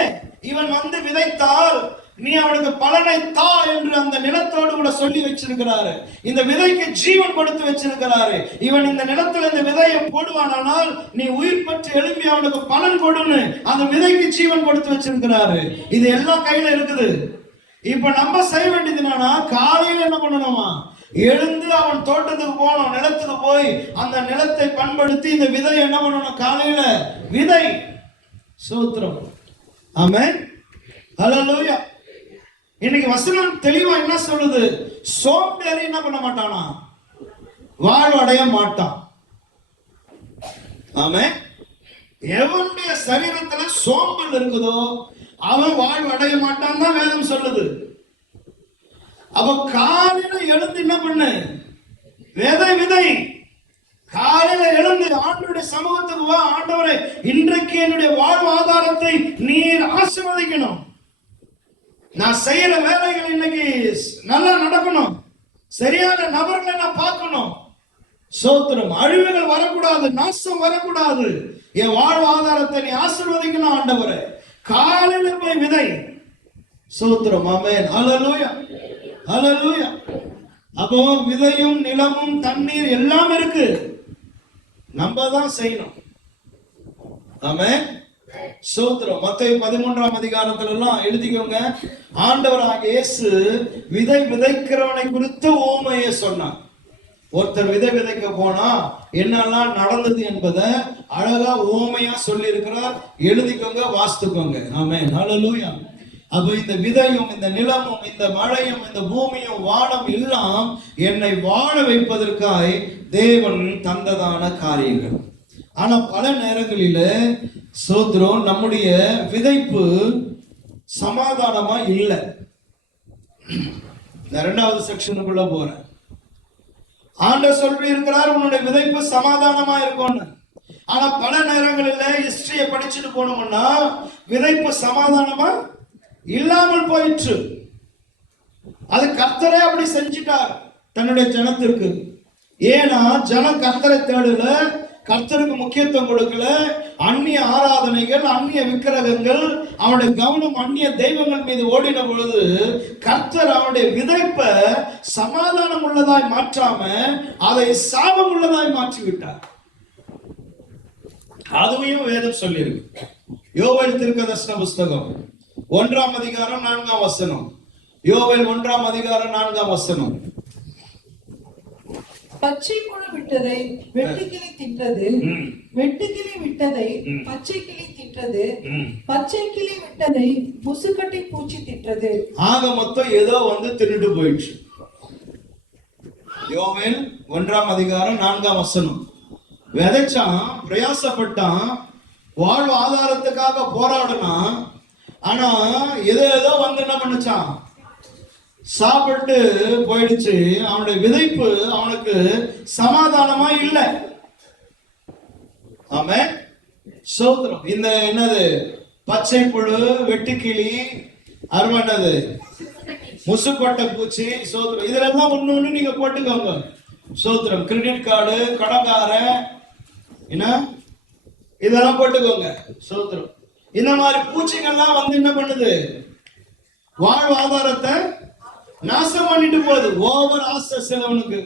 இவன் வந்து விதைத்தால் நீ அவனுக்கு பலனை தா என்று அந்த நிலத்தோடு கூட சொல்லி வச்சிருக்கிறாரு. இந்த விதைக்கு ஜீவன் கொடுத்து வச்சிருக்கிறாரு. இவன் இந்த நிலத்துல இந்த விதையை போடுவானால் நீ உயிர் பெற்று எழும்பி அவனுக்கு பலன் கொடுன்னு அந்த விதைக்கு ஜீவன் கொடுத்து வச்சிருக்கிறாரு. இது எல்லாம் கையில இருக்குது. இப்ப நம்ம செய்ய வேண்டியது என்னன்னா, காலையில என்ன பண்ணணுமா? எழுந்து அவன் தோட்டத்துக்கு போகணும், நிலத்துக்கு போய் அந்த நிலத்தை பண்படுத்தி இந்த விதை என்ன பண்ணணும்? காலையில விதை. ஸ்தோத்திரம். ஆமென். ஹல்லேலூயா. இன்னைக்கு வசனம் தெளிவா என்ன சொல்லுது? சோம்பேறி என்ன பண்ண மாட்டானா? வாழ்வடைய மாட்டான். ஆமென். எவனுடைய சரீரத்துல சோம்பல் இருக்குதோ அவன் வாழ்வடைய மாட்டான் தான் வேதம் சொல்லுது. அப்ப காலையில எழுந்து என்ன பண்ணு? விதை. காலையில எழுந்து ஆண்டவருடைய சமூகத்துக்கு வா. ஆண்டவரே, இன்றைக்கு என்னுடைய வாழ்வாதாரத்தை நீர் ஆசீர்வதிக்கணும். நான் செய்யற வேலைகள் இன்னைக்கு நல்லா நடக்கணும். சரியான நபர்களை நான் பார்க்கணும். ஸ்தோத்திரம். அழிவுகள் வரக்கூடாது, நாசம் வரக்கூடாது. என் வாழ்வாதாரத்தை நீ ஆசீர்வதிக்கணும் ஆண்டவரே. காலையில போய் விதை. ஸ்தோத்திரம். ஆமென். ஹல்லேலூயா. ஹல்லேலூயா. அப்போ விதையும் நிலமும் தண்ணீர் எல்லாம் இருக்கு, நம்ம தான் செய்யணும். ஆமென். ஸ்தோத்திரம். மத்தேயு 13ஆம் அதிகாரத்துல எல்லாம் எழுதிக்கோங்க. ஆண்டவராகிய இயேசு விதை விதைக்கிறவனை குறித்து ஓமையை சொன்னார். ஒருத்தர் விதை விதைக்க போனா என்னெல்லாம் நடந்தது என்பதை அழகா ஓமையா சொல்லி இருக்கிறார். எழுதிக்கோங்க, வாசித்துக்கோங்க. ஆமென். ஹல்லேலூயா. அப்ப இந்த விதையும் இந்த நிலமும் இந்த மழையும் இந்த பூமியும் வானம் எல்லாம் என்னை வாழ வைப்பதற்காய் தேவன் தந்ததான காரியங்கள். ஆனா பல நேரங்களில ஸ்தோத்திரம், நம்முடைய விதைப்பு சமாதானமா இல்லை. இரண்டாவது செக்ஷனுக்குள்ள போறேன். ஆண்டவர் சொல்லி இருக்கிறார் உன்னுடைய விதைப்பு சமாதானமா இருக்கும்னு. ஆனா பல நேரங்களில ஹிஸ்டரியை படிச்சுட்டு போனோம்னா விதைப்பு சமாதானமா இல்லாமல் போயிற்று. அது கர்த்தரே அப்படி செஞ்சிட்டார் தன்னுடைய ஜனத்திற்கு. ஏன்னா ஜனம் கர்த்தரை தேடல, கர்த்தருக்கு முக்கியத்துவம் கொடுக்கல. அந்நிய ஆராதனைகள், அந்நிய விக்கிரகங்கள், அவனுடைய கவனம் அந்நிய தெய்வங்கள் மீது ஓடின பொழுது கர்த்தர் அவனுடைய விதைப்பை சமாதானம் உள்ளதாய் மாற்றாம அதை சாபம் உள்ளதாய் மாற்றி விட்டார். அதுவும் வேதம் சொல்லியிருக்கு. யோவேல் தீர்க்கதரிசன புஸ்தகம் 1ஆம் அதிகாரம் 4ஆம் வசனம். யோவேல் 1ஆம் அதிகாரம் 4ஆம் வசனம். பச்சை புழு விட்டதை வெட்டுக்கிளி தின்றது, வெட்டுக்கிளி விட்டதை பச்சை கிளி தின்றது, பச்சை கிளி விட்டதை முசுக்கட்டை பூச்சி தின்றது. ஆக மொத்தம் ஏதோ வந்து தின்னுட்டு போயிடுச்சு. யோவேல் 1ஆம் அதிகாரம் 4ஆம் வசனம். விதைச்சான், பிரயாசப்பட்டான், வாழ்வு ஆதாரத்துக்காக அதற்காக போராடுனா, ஆனா ஏதோ வந்து என்ன பண்ணுச்சான், சாப்பிட்டு போயிடுச்சு. அவனுடைய விதைப்பு அவனுக்கு சமாதானமா இல்லை. ஆமென், சோத்திரம். இந்த என்னது, பச்சை புழு, வெட்டுக்கிளி, அருமை என்னது, முசுக்கொட்டை பூச்சி, சோத்திரம். இதுல எல்லாம் ஒண்ணு நீங்க போட்டுக்கோங்க. சோத்திரம். கிரெடிட் கார்டு, கடன்காரன், என்ன இதெல்லாம் போட்டுக்கோங்க. சோத்திரம். இந்த மாதிரி பூச்சிகள்லாம் வந்து என்ன பண்ணுது, வாழ்வாதாரத்தை நாசம் பண்ணிட்டு போகுது. ஓவர் ஆசை சிலவனுக்கு,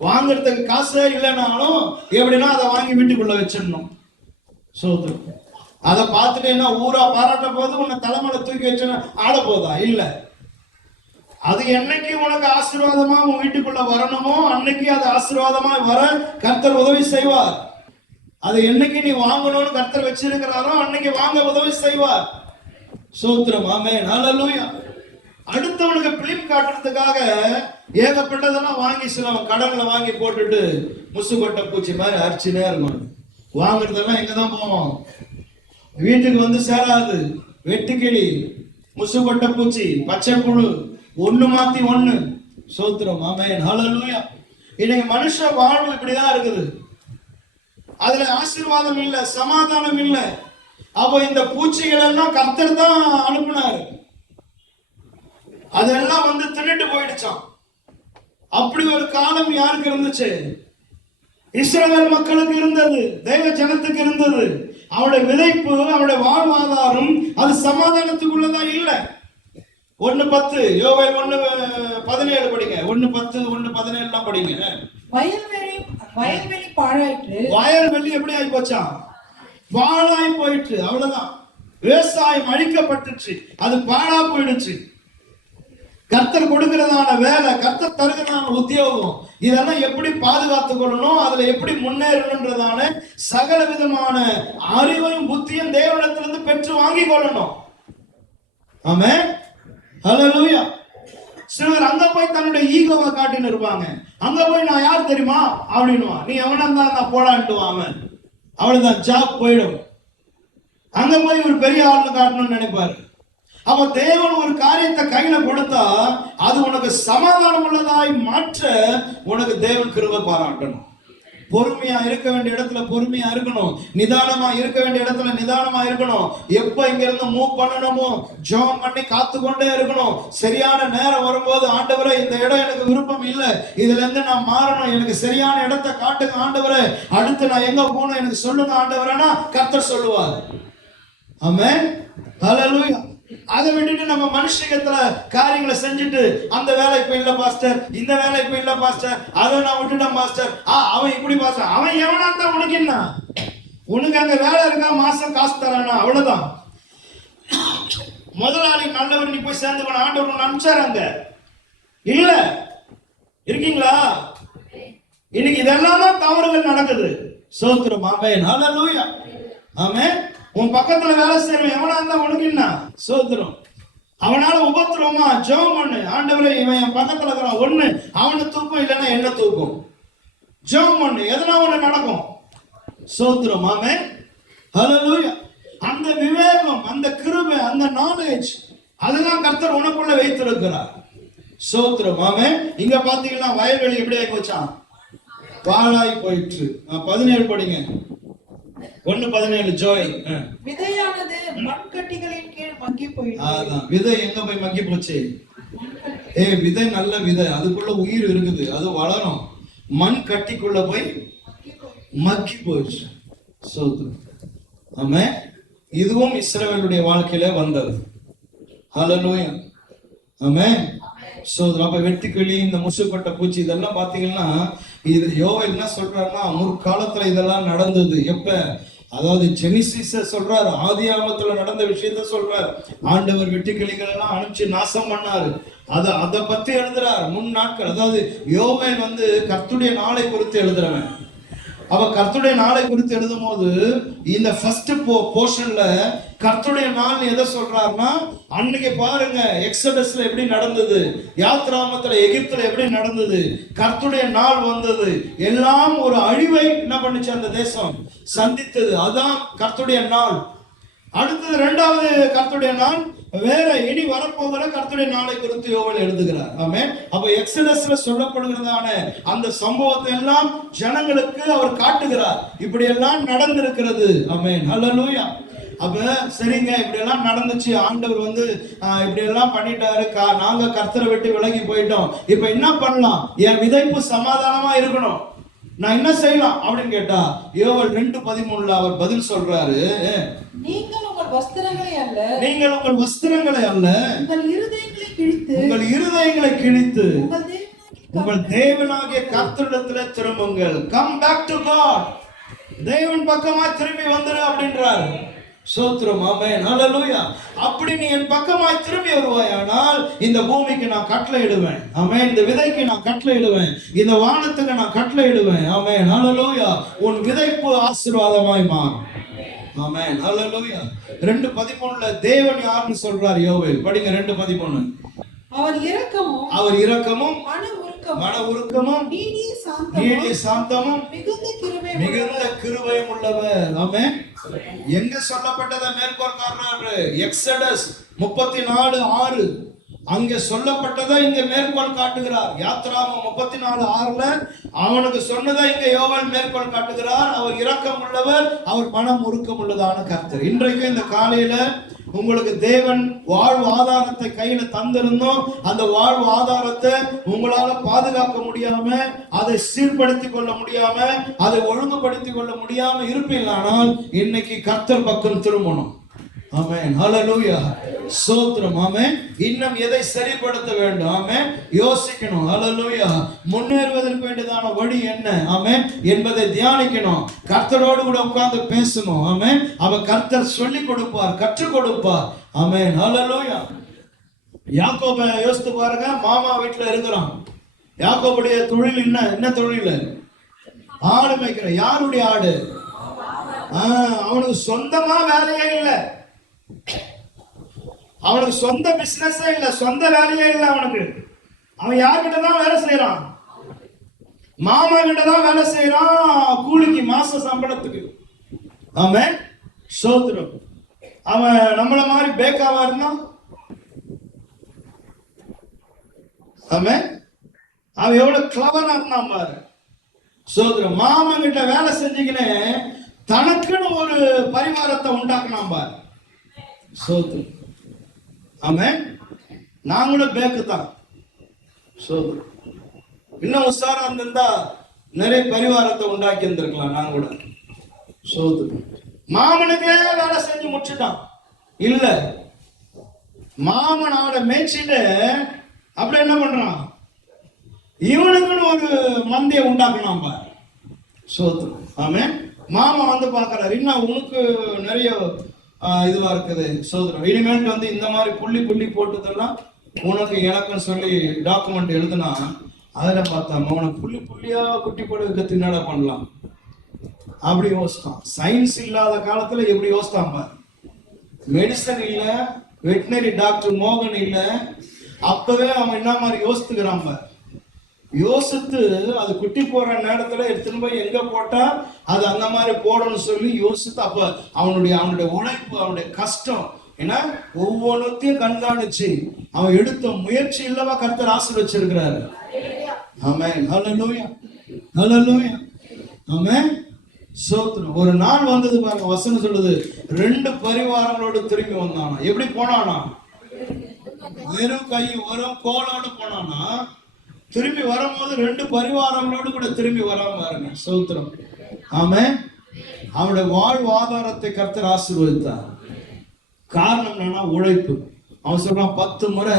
வாங்குறதுக்கு காசு இல்லைனாலும் எப்படின்னா அதை வாங்கி வீட்டுக்குள்ள வச்சிடணும். சோத்திரம். அதை பார்த்துட்டு என்ன ஊரா பாராட்ட போது, உன்னை தலைமையில தூக்கி வச்சுன்னா ஆட போதா? இல்ல, அது என்னைக்கு உனக்கு ஆசீர்வாதமா உன் வீட்டுக்குள்ள வரணுமோ அன்னைக்கு அது ஆசீர்வாதமா வர கர்த்தர் உதவி செய்வார். அதை என்னைக்கு நீ வாங்கணும்னு கர்த்தர் வச்சிருக்கிறாரோ அன்னைக்கு வாங்க உதவி செய்வார். சோத்திரம். ஆமென், ஹல்லேலூயா. அடுத்தவனுக்கு பிலிம் காட்டுறதுக்காக ஏகப்பட்டதெல்லாம் வாங்கி சில கடன்ல வாங்கி போட்டுட்டு முசுக்கொட்டை பூச்சி மாதிரி அரிச்சுனே இருக்கும். வாங்குறதெல்லாம் எங்கதான் போவோம், வீட்டுக்கு வந்து சேராது. வெட்டுக்கிளி, முசுக்கொட்டை பூச்சி, பச்சை புழு, ஒண்ணு மாத்தி ஒண்ணு. சோத்திரம். ஆமென், ஹல்லேலூயா. இன்னைக்கு மனுஷ வாழ்வு இப்படிதான் இருக்குது. அதுல ஆசீர்வாதம் இல்ல, சமாதானம் இல்ல. அப்போ இந்த பூச்சிகள் எல்லாம் கர்த்தர் தான் அனுப்புனாரு. அதெல்லாம் வந்து தின்னுட்டு போயிடுச்சான். அப்படி ஒரு காலம் யாருக்கு இருந்துச்சு? இஸ்ரவேல் மக்களுக்கு இருந்தது, தேவ ஜனத்துக்கு இருந்தது. அவருடைய விதைப்பு, அவருடைய வாழ்வாதாரம் அது சமாதானத்துக்குள்ளதான் இல்ல. 1:10 யோவேல் 1:17 படிங்க. 1:10 1:17 படிங்க. வயல்வெளி பாழாயிற்று. வயல்வெளி எப்படி ஆகி போச்சான்? பாழாய் போயிட்டு. அவ்வளவுதான். விவசாயம் அழிக்கப்பட்டுச்சு, அது பாழா போயிடுச்சு. கர்த்தர் கொடுக்கிறதான வேலை, கர்த்தர் தருகிறதான உத்தியோகம், இதெல்லாம் எப்படி பாதுகாத்துக் கொள்ளணும், அதுல எப்படி முன்னேறணும்ன்றதான சகல விதமான அறிவையும் புத்தியும் தேவனிடத்திலிருந்து பெற்று வாங்கி கொள்ளணும். ஆமென், ஹல்லேலூயா. சிலர் அங்க போய் தன்னுடைய ஈகோவை காட்டின்னு இருப்பாங்க. அங்க போய் நான் யார் தெரியுமா அப்படின்னுவான். நீ எவனா தான் நான் போடான்ட்டுவான் அவன். அவ்வளவுதான், ஜாப் போயிடும். அங்க போய் ஒரு பெரிய ஆள்னு காட்டணும்னு நினைப்பாரு. அப்ப தேவன் ஒரு காரியத்தை கையில கொடுத்தா அது உனக்கு சமாதானம் உள்ளதாய் மாற்ற உனக்கு தேவன் கிருபை பாராட்டணும். பொறுமையா இருக்க வேண்டிய இடத்துல பொறுமையா இருக்கணும். நிதானமா இருக்க வேண்டிய இடத்துல நிதானமா இருக்கணும். எப்ப இங்க இருந்து மூவ் பண்ணணுமோ ஜெபம் பண்ணி காத்து கொண்டே இருக்கணும். சரியான நேரம் வரும்போது, ஆண்டவரே இந்த இடம் எனக்கு விருப்பம் இல்லை, இதுல இருந்து நான் மாறணும், எனக்கு சரியான இடத்தை காட்டுங்க ஆண்டவரே, அடுத்து நான் எங்க போகணும் எனக்கு சொல்லுங்க ஆண்டவரேனா கர்த்தர் சொல்லுவார். ஆமென், ஹல்லேலூயா. அதை விட்டுட்டு நம்ம மனுஷத்துல காரியங்களை செஞ்சுட்டு, அந்த வேலை இப்ப இல்ல பாஸ்டர், இந்த வேலை இப்ப இல்ல பாஸ்டர், அதை நான் விட்டுட்டேன் பாஸ்டர், அவன் இப்படி பாஸ்டர், அவன் எவனா தான் உனக்கு என்ன? உனக்கு அங்க வேலை இருக்கா, மாசம் காசு தரானா, அவ்வளவுதான். முதலாளி நல்லவர், நீ போய் சேர்ந்து பண்ண ஆண்டவர் அனுப்பிச்சாராங்க இல்ல? இருக்கீங்களா? இன்னைக்கு இதெல்லாம் தான் தவறுகள் நடக்குது. சோத்திரம். ஆமென், ஹல்லேலூயா. ஆமென். உன் பக்கத்துல வேலை செய்யறவன் எவனா இருந்தா உனக்கு என்ன? சோத்திரம். அவனால உபத்திரமா ஜெபம் பண்ணு. ஆண்டவரே இவன் என் பக்கத்துல இருக்கிறான், ஒண்ணு அவனை தூக்கும், இல்லைன்னா என்ன தூக்கும். ஜெபம் பண்ணு, எதனா ஒண்ணு நடக்கும். சோத்திரம். ஆமென், ஹல்லேலூயா. அந்த விவேகம், அந்த கிருபை, அந்த நாலேஜ், அதெல்லாம் கர்த்தர் உனக்குள்ள வைத்திருக்கிறார். சோத்திரம். ஆமென். இங்க பாத்தீங்கன்னா வயல்வெளி எப்படி ஆகி போச்சான்? பாழாய் போயிற்று. 17 படிங்க. 1:17 ஜோய். விதையானது மண்கட்டிகளின் கீழ் மக்கி போயிடுச்சு. அதான் விதை எங்க போய் மக்கி போச்சு? விதை நல்ல விதை, அதுக்குள்ள உயிர் இருக்குது, அது வளரும். மண் கட்டிக்குள்ள போய் மக்கி போயிடுச்சு. சோத்திரம். ஆமென். இதுவும் இஸ்ரவேலுடைய வாழ்க்கையில வந்தது. ஹல்லேலூயா. ஆமென், சோத்திரம். அப்ப வெட்டுக்கிளி, இந்த முசுக்கொட்டை பூச்சி, இதெல்லாம் பாத்தீங்கன்னா இது யோவேல் என்ன சொல்றாருன்னா, முற்காலத்துல இதெல்லாம் நடந்தது. எப்ப? அதாவது ஜெனிசிஸ சொல்றாரு, ஆதியாகமத்துல நடந்த விஷயத்த சொல்றாரு. ஆண்டவர் வெட்டுக்கிளிகள் எல்லாம் அனுப்பிச்சு நாசம் பண்ணாரு. அதை பத்தி எழுதுறாரு. முன் நாட்கள், அதாவது யோவேல் வந்து கர்த்தருடைய நாளை குறித்து எழுதுறவன். அவ கர்த்தருடைய நாளை குறித்து எழுதும் போது இந்த ஃபர்ஸ்ட் போர்ஷன்ல கர்த்தருடைய நாள் எதை சொல்றாருன்னா, அன்னைக்கு பாருங்க எக்ஸடஸ்ல எப்படி நடந்தது, யாத்ராமத்துல எகிப்துல எப்படி நடந்தது, கர்த்தருடைய நாள் வந்தது, எல்லாம் ஒரு அழிவை என்ன பண்ணுச்சு அந்த தேசம் சந்தித்தது. அதான் கர்த்தருடைய நாள். அடுத்தது இரண்டாவது கர்த்தருடைய நாள் வேற இனி வரப்போகிற கர்த்தருடைய நாளை குறித்து யோவேல் எழுதுகிறார். ஆமென். அப்ப எக்ஸடஸ்ல சொல்லப்படுகிறதான அந்த சம்பவத்தை எல்லாம் ஜனங்களுக்கு அவர் காட்டுகிறார். இப்படி எல்லாம் நடந்திருக்கிறது. ஆமென். ஹல்லேலூயா. அப்ப சரிங்க, இப்படி எல்லாம் நடந்துச்சு, ஆண்டவர் வந்து இப்படி எல்லாம் பண்ணிட்டாரு, நாங்க கர்த்தரை விட்டு விலகி போயிட்டோம், இப்ப என்ன பண்ணலாம், என் விதைப்பு சமாதானமா இருக்கணும், நான் என்ன செய்யலாம் அப்படின்னு கேட்டா யோவேல் 2:13 அவர் பதில் சொல்றாரு, நீங்கள் உங்கள் வஸ்திரங்களை அல்ல உங்கள் இருதயங்களை கிழித்து உங்கள் தேவனாகிய கர்த்தரிடத்துல திரும்புங்கள். Come back to God. தேவன் பக்கமா திரும்பி வந்துரு அப்படின்றார். சோத்ரம். ஆமென். ஹல்லேலூயா. அப்படி நீ என் பக்கமாய் திரும்பி வருவாயானால் இந்த பூமிக்கு நான் கட்டளையிடுவேன். ஆமென். இந்த விதைக்கு நான் கட்டளையிடுவேன். இந்த வானத்துக்கு நான் கட்டளையிடுவேன். ஆமென். ஹல்லேலூயா. உன் விதைப்பு ஆசீர்வாதமாய் மாறும். ஆமென். ஹல்லேலூயா. 2:13 தேவன் யாருன்னு சொல்றார் யோவேல். படிங்க 2:13. அவர் இரக்கமும் மன உருக்கமும் நீடிய சாந்தமும் மிகுந்த கிருபையும் உள்ளவர். ஆமென். எங்க சொல்லப்பட்டதை மேற்கோள் காட்டுறாரு? எக்ஸடஸ் 34:6 அங்க சொல்லப்பட்டதை இங்க மேற்கோள் காட்டுகிறார். யாத்ராகமம் 34:6 அவனுக்கு சொன்னதை இங்க யோவேல் மேற்கோள் காட்டுகிறார். அவர் இரக்கம் உள்ளவர், அவர் மனம் உருக்கம் உள்ளதான கர்த்தர். இன்றைக்கு இந்த காலையில உங்களுக்கு தேவன் வாழ்வு ஆதாரத்தை கையில தந்திருந்தோம். அந்த வாழ்வு ஆதாரத்தை உங்களால பாதுகாக்க முடியாம, அதை சீர்படுத்திக் கொள்ள முடியாம, அதை ஒழுங்குபடுத்திக் கொள்ள முடியாம இருப்பீங்களானால் இன்னைக்கு கர்த்தர் பக்கம் திரும்பணும். ஆமென். ஹல்லேலூயா. ஸ்தோத்திரம். ஆமென். இன்னும் எதை சரிப்படுத்த வேண்டும்? ஆமென். யோசிக்கணும். ஹல்லேலூயா. முன்னேறுவதற்கு வேண்டியதான வழி என்ன? ஆமென் என்பதை தியானிக்கணும். கர்த்தரோடு கூட உட்கார்ந்து பேசணும். ஆமென். அவர் கர்த்தர் சொல்லி கொடுப்பார், கற்றுக் கொடுப்பார். ஆமென். ஹல்லேலூயா. யாக்கோபை யோசித்து பாருங்க. மாமா வீட்டுல இருக்கிறான். யாக்கோபுடைய தொழில் என்ன தொழில்? ஆடு மேய்க்கிற. யாருடைய ஆடு? அவனுக்கு சொந்தமா வேலையே இல்லை, அவனுக்கு சொந்த பிசினஸே இல்ல, சொந்த வேலையே இல்ல அவனுக்கு. அவன் யார்கிட்ட தான் வேலை செய்யறான்? மாமா கிட்ட தான் வேலை செய்யறான், கூலிக்கு, மாச சம்பளத்துக்கு. ஆமென். ஸ்தோத்திரம். அவன் நம்மள மாதிரி பேக்காவா இருந்தான். ஆமென். அவன் எவ்வளவு கிளவரா இருந்தான் பாரு. ஸ்தோத்திரம். மாமா கிட்ட வேலை செஞ்சுக்கினே தனக்குன்னு ஒரு பரிவாரத்தை உண்டாக்குனான் பாரு. சோத்ரம். ஆமென். நான் கூட பேக்கு தான். சோத்ரம். இன்னும் உஷாரா இருந்திருந்தா நிறைய பரிவாரத்தை உண்டாக்கி இருந்திருக்கலாம் நான் கூட. சோத்ரம். மாமனுக்கே வேலை செஞ்சு முடிச்சுட்டான். இல்ல, மாமன் அவனை மேய்ச்சிட்டு அப்படி என்ன பண்றான், இவனுக்குன்னு ஒரு மந்தையை உண்டாக்குனான் பாரு. சோத்ரம். ஆமென். மாமா வந்து பாக்குறாரு, இன்னும் உனக்கு நிறைய இதுவா இருக்குது. சோதரம். இனிமேல் வந்து இந்த மாதிரி புள்ளி போட்டதெல்லாம் உனக்கு எனக்குன்னு சொல்லி டாக்குமெண்ட் எழுதுனா அதுல பார்த்தாம உனக்கு புள்ளியா குட்டி போட வைக்க என்னடா பண்ணலாம் அப்படி யோசித்தான். சயின்ஸ் இல்லாத காலத்துல எப்படி யோசித்தான் பாரு. மெடிசன் இல்ல, வெட்டினரி டாக்டர் மோகன் இல்ல, அப்பவே அவன் என்ன மாதிரி யோசித்துக்கிறான் பாரு. யோசித்து அது குட்டி போற நேரத்துல எடுத்துன்னு போய் எங்க போட்டா அது அந்த மாதிரி போடணும்னு சொல்லி யோசித்து, அப்ப அவனுடைய உழைப்பு, அவனுடைய கஷ்டம், ஏன்னா ஒவ்வொன்றுத்தையும் கண்காணிச்சு அவன் எடுத்த முயற்சி இல்லவா கர்த்தர் ஆசீர்வச்சிருக்கிறாரு. ஆமென். ஹல்லேலூயா. ஹல்லேலூயா. ஆமென். ஸ்தோத்திரம். ஒரு நாள் வந்தது பாருங்க, வசனம் சொல்லுது, 2 பரிவாரங்களோடு திரும்பி வந்தானா. எப்படி போனானா? வெறும் கை, வெறும் கோலோடு போனானா. திரும்பி வரும்போது 2 பரிவாரங்களோடு கூட திரும்பி வராம பாருங்க. ஸ்தோத்திரம். ஆமென். அவனுடைய வாழ்வு ஆதாரத்தை கர்த்தர் ஆசீர்வதித்தார். காரணம் என்னன்னா உழைப்பு. அவன் சொல்றான், 10 முறை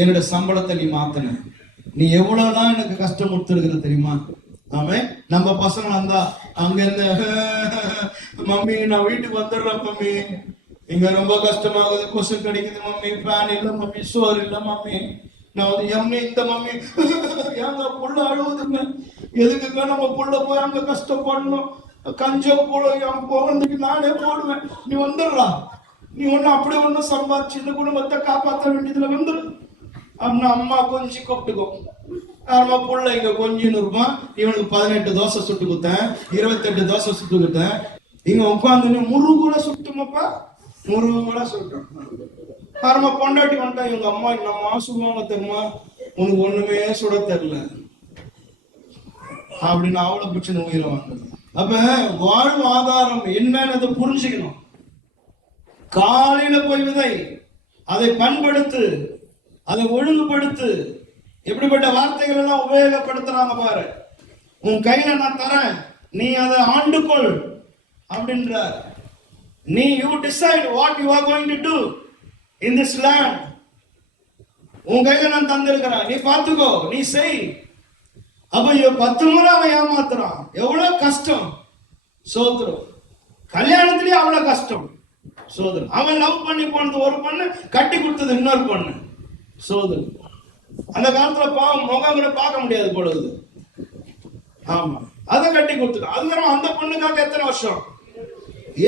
என்னோட சம்பளத்தை நீ மாத்தின, நீ எவ்வளவுதான் எனக்கு கஷ்டம் கொடுத்துருக்குற தெரியுமா? ஆமென். நம்ம பசங்க வந்தா அங்க இருந்து, மம்மி நான் வீட்டுக்கு வந்துடுறேன் மம்மி, இங்க ரொம்ப கஷ்டமாகுது, கொசு கிடைக்குது மம்மி, ஃபேன் இல்ல மம்மி, சோறு இல்ல மம்மி, நான் வந்து எம்னி இந்த மம்மி எங்க புள்ள அழுவுதுங்க, எதுக்குங்க நம்ம புள்ள போய் அங்க கஷ்டப்படணும், கஞ்சம் போட என் குழந்தைக்கு நானே போடுவேன், நீ வந்துடுறா, நீ ஒன்னும் அப்படி ஒன்னும் சம்பாதிச்சு இந்த குடும்பத்தை காப்பாற்ற வேண்டியதுல வந்துடு அப்படின்னா அம்மா கொஞ்சம் கூப்பிட்டுக்கோ. நம்ம புள்ள இங்க கொஞ்சம் இருப்பான், இவனுக்கு 18 தோசை சுட்டு கொடுத்தேன், 28 தோசை சுட்டு கொடுத்தேன், இங்க உட்காந்து முருகுல சுட்டுமாப்பா முருகங்களா சொல்லிட்டோம். நம்ம பொண்டாட்டி வந்துட்டா இவங்க அம்மா என்னம்மா சுடுவாங்க தெரியுமா, உனக்கு ஒண்ணுமே சுட தெரியல அப்படின்னு அவளை பிடிச்சு உயிரை வாங்க. அப்ப வாழ்வாதாரம் என்னன்னு புரிஞ்சுக்கணும். காலையில போய் விதை, அதை பண்படுத்து, அதை ஒழுங்குபடுத்து. எப்படிப்பட்ட வார்த்தைகள் எல்லாம் உபயோகப்படுத்துறாங்க பாரு. உன் கையில நான் தரேன், நீ அதை ஆண்டுகொள் அப்படின்றார். நீ you decide what you are going to to in this land. உன் கையில நான் தந்திருக்கிறேன், நீ பார்த்துக்கோ, நீ செய். அப்ப 10 முறை அவன் ஏமாத்துறான். எவ்வளவு கஷ்டம் சோதரம். கல்யாணத்திலேயே அவ்வளவு கஷ்டம் சோதரம். அவன் லவ் பண்ணி போனது ஒரு பொண்ணு, கட்டி கொடுத்தது இன்னொரு பொண்ணு சோதரம். அந்த காலத்துல பாவம் முகம் கூட பார்க்க முடியாது பொழுது. ஆமா, அதை கட்டி கொடுத்துட்டான். அதுக்கப்புறம் அந்த பொண்ணுக்காக எத்தனை வருஷம்,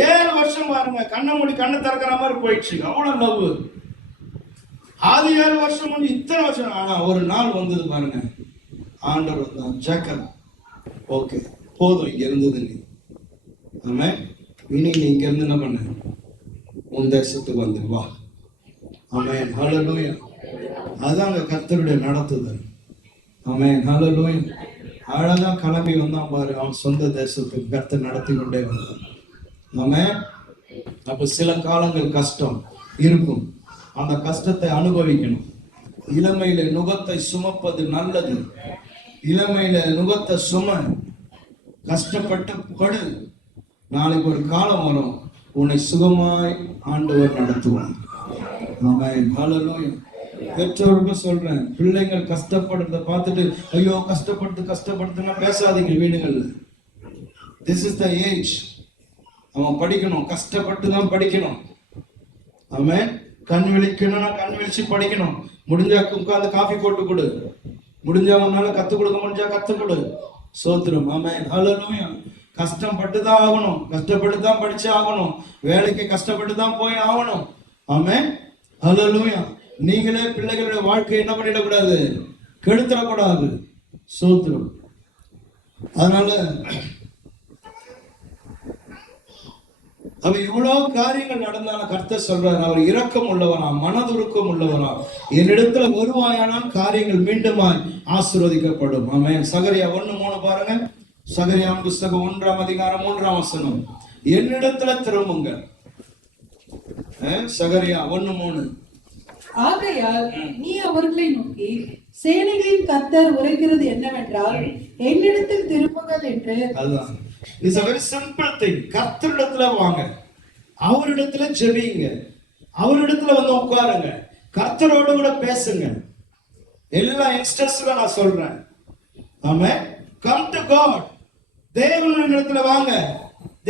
7 வருஷம் பாருங்க. கண்ணை மூடி கண்ணை திறக்கிற மாதிரி போயிடுச்சு. அவ்வளவு லவ். அது 7 வருஷம் முடிஞ்சு இத்தனை வருஷம். ஆனா ஒரு நாள் வந்தது பாருங்க, ஆண்டவர் தான் ஜக்கர், ஓகே போதும் இங்க இருந்தது நீ, ஆமா இனி நீ இங்க இருந்து என்ன பண்ண, உன் தேசத்துக்கு வந்து வா. ஆமென், ஹல்லேலூயா. அதாங்க கர்த்தருடைய நடத்துதல். ஆமென், ஹல்லேலூயா. அழகா கிளம்பி வந்தான் பாரு, அவன் சொந்த தேசத்துக்கு கர்த்தர் நடத்தி கொண்டே வந்தான். ஆமென். அப்ப சில காலங்கள் கஷ்டம் இருக்கும், அந்த கஷ்டத்தை அனுபவிக்கணும். இளமையில நுகத்தை சுமப்பது நல்லது. இளமையில நுகத்தை சும, கஷ்டப்பட்டு படு. நாளைக்கு ஒரு காலம் வரும், உன்னை சுகமாய் ஆண்டவர் நடத்துவார். ஆமென், ஹல்லேலூயா. பெற்றோருக்கும் சொல்றேன், பிள்ளைகள் கஷ்டப்படுறத பார்த்துட்டு ஐயோ கஷ்டப்படுத்துன்னா பேசாதீங்க வீடுகள்ல. This is the age. அவன் படிக்கணும், கஷ்டப்பட்டு தான் படிக்கணும். ஆமென். கண் விழிக்கணும்னா கண் விழிச்சு படிக்கணும். முடிஞ்சா உட்கார்ந்து காஃபி போட்டு கொடு, முடிஞ்சா உன்னால கத்துக் கொடுக்க முடிஞ்சா கத்துக் கொடு. சோத்திரம். ஆமென், ஹல்லேலூயா. கஷ்டப்பட்டு தான் ஆகணும், கஷ்டப்பட்டு தான் படிச்சு ஆகணும், வேலைக்கு கஷ்டப்பட்டு தான் போய் ஆகணும். ஆமென், ஹல்லேலூயா. நீங்களே பிள்ளைகளுடைய வாழ்க்கையை என்ன பண்ணிடக்கூடாது, கெடுத்துடக்கூடாது. சோத்திரம். அதனால அவ இவ்வளவு காரியங்கள் நடந்தாலும் கர்த்தர் சொல்றார், அவர் இரக்கம் உள்ளவனா, மனதுருக்கம் உள்ளவனா, என்னிடத்துல வருவாயானால் காரியங்கள் மீண்டுமாய் ஆசீர்வதிக்கப்படும். ஆமென். சகரியா 1:3 பாருங்க. சகரியா புஸ்தகம் 1ஆம் அதிகாரம் 3ஆம் வசனம். என்னிடத்துல திரும்புங்க. சகரியா 1:3. ஆகையால் நீ அவர்களை நோக்கி, சேனைகளின் கர்த்தர் உரைக்கிறது என்னவென்றால், என்னிடத்தில் திரும்புங்கள் என்று. அதுதான். It's a very simple thing. கர்த்தரிடத்துல வாங்க, அவரிடத்துல ஜெபிங்க, அவரிடத்துல வந்து உட்காருங்க, கர்த்தரோடு கூட பேசுங்க. எல்லா இன்ஸ்டன்ஸ்ல நான் சொல்றேன். ஆமென். Come to God. தேவனிடத்துல வாங்க,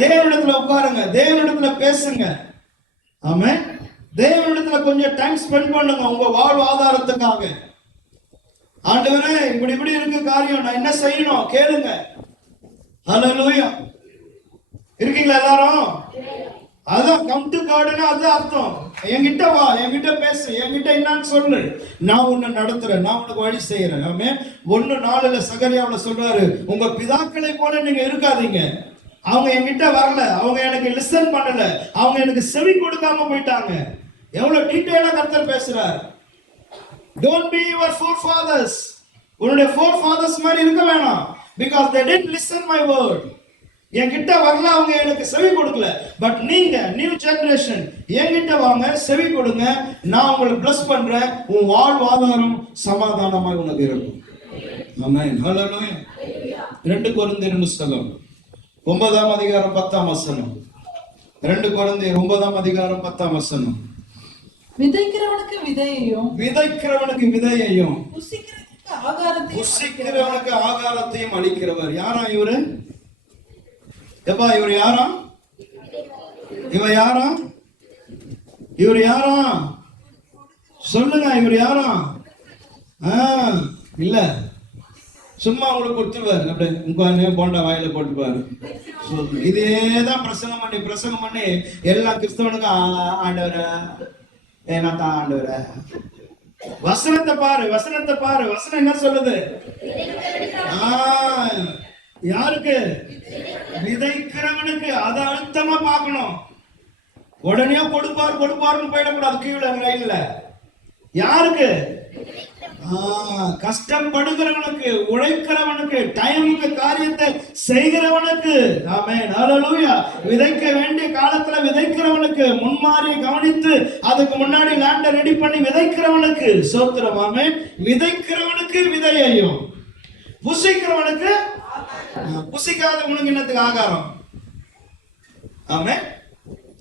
தேவனிடத்துல உட்காருங்க, தேவனிடத்துல பேசுங்க. ஆமென். தேவனிடத்துல கொஞ்சம் டைம் ஸ்பெண்ட் பண்ணுங்க உங்க வாழ்வாதாரத்துக்காக. ஆண்டவரே இப்படி இருக்கு காரியம், நான் என்ன செய்யணும் கேளுங்க. ஹல்லேலூயா. இருக்கீங்களா எல்லாரும்? அதான் கம் டு காட்னா அது அர்த்தம். என்கிட்ட வா, என்கிட்ட பேசு, என்கிட்ட என்னன்னு சொல்லு, நான் உன்னை நடத்துறேன், நான் உனக்கு வழி செய்யறேன். ஆமென். 1:4 சகரியாவுல சொல்றாரு, உங்க பிதாக்களை போல நீங்க இருக்காதீங்க. அவங்க என்கிட்ட வரல, அவங்க எனக்கு லிசன் பண்ணல, அவங்க எனக்கு செவி கொடுக்காம போயிட்டாங்க. எவ்வளவு டீடைலா கர்த்தர் பேசுறார். Don't be your forefathers. உன்னுடைய forefathers மாதிரி இருக்க வேணாம். Because they didn't listen my word. என்கிட்ட வரல, அவங்க எனக்கு செவி கொடுக்கல. பட் நீங்க நியூ ஜெனரேஷன் என்கிட்ட வாங்க, செவி கொடுங்க, நான் உங்களுக்கு bless பண்றேன். உன் வாழ்வாதாரம் சமாதானமாய் உனக்கு இருக்கும். ஆமென், ஹல்லேலூயா. 2 கொரிந்தியர் புஸ்தகம் 9ஆம் அதிகாரம் 10ஆம் வசனம். 2 கொரிந்தியர் 9ஆம் அதிகாரம் 10ஆம் வசனம். விதைக்கிறவனுக்கு விதையையும் புசிக்கிறவனுக்கு ஆகாரத்தையும் அளிக்கிறவர். யாரா இவரு? எப்பா இவர் யாரா? இவர் யாரா? இவர் யாரா? சொல்லுங்க, இவர் யாரா? இல்ல சும்மா உங்களுக்கு கொடுத்துருவாரு, அப்படியே உட்காந்து போண்டா வாயில போட்டுப்பாரு. இதேதான் பிரசங்கம் பண்ணி எல்லா கிறிஸ்தவனுக்கும் ஆண்டவர ஏனாத்தான் ஆண்டவர. வசனத்தை பாரு, வசனம் என்ன சொல்லுது? யாருக்கு? விதைக்கிறவனுக்கு. அதை அழுத்தமா பார்க்கணும். உடனே கொடுப்பாருன்னு போயிடக்கூடாது. கீழே லைன்ல யாருக்கு? கஷ்டப்படுகிறவனுக்கு, உழைக்கிறவனுக்கு, டைமுக்கு காரியத்தை செய்கிறவனுக்கு. ஆமென், ஹல்லேலூயா. விதைக்க வேண்டிய காலத்துல விதைக்கிறவனுக்கு, முன்மாறி கவனித்து அதுக்கு முன்னாடி லேண்ட ரெடி பண்ணி விதைக்கிறவனுக்கு ஸ்தோத்திரம். ஆமென். விதைக்கிறவனுக்கு விதையையும், புசிக்கிறவனுக்கு, புசிக்காதவனுக்கு என்னத்துக்கு ஆகாரம்? ஆமென்.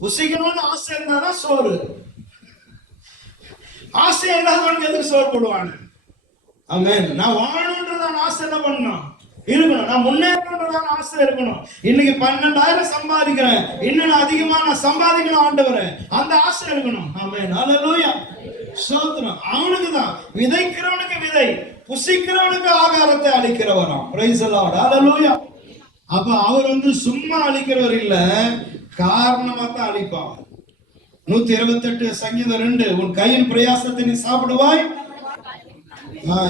புசிக்கணும்னு ஆசை இருந்தாதான் சோறு. ஆசை இல்லாதவனுக்கு எதுக்கு சோறு போடுவாங்க? ஆமென். நான் வாழணுன்றதான ஆசை என்ன பண்ணணும்? இருக்கணும். நான் முன்னேறணுன்றதான ஆசை இருக்கணும். இன்னைக்கு 12,000 சம்பாதிக்கிறேன், இன்னும் அதிகமா நான் சம்பாதிக்கணும் ஆண்டவரே, அந்த ஆசை இருக்கணும். ஆமென், ஹல்லேலூயா. ஸ்தோத்திரம். அவனுக்கு தான் விதைக்கிறவனுக்கு விதை, புசிக்கிறவனுக்கு ஆகாரத்தை அளிக்கிறவராம். பிரைஸ் தி லார்ட், ஹல்லேலூயா. அப்ப அவர் சும்மா அளிக்கிறவர் இல்ல, காரணமா தான் அளிப்பார். 128 சங்கீதம் 2, உன் கையின் பிரயாசத்தை நீ சாப்பிடுவாய்.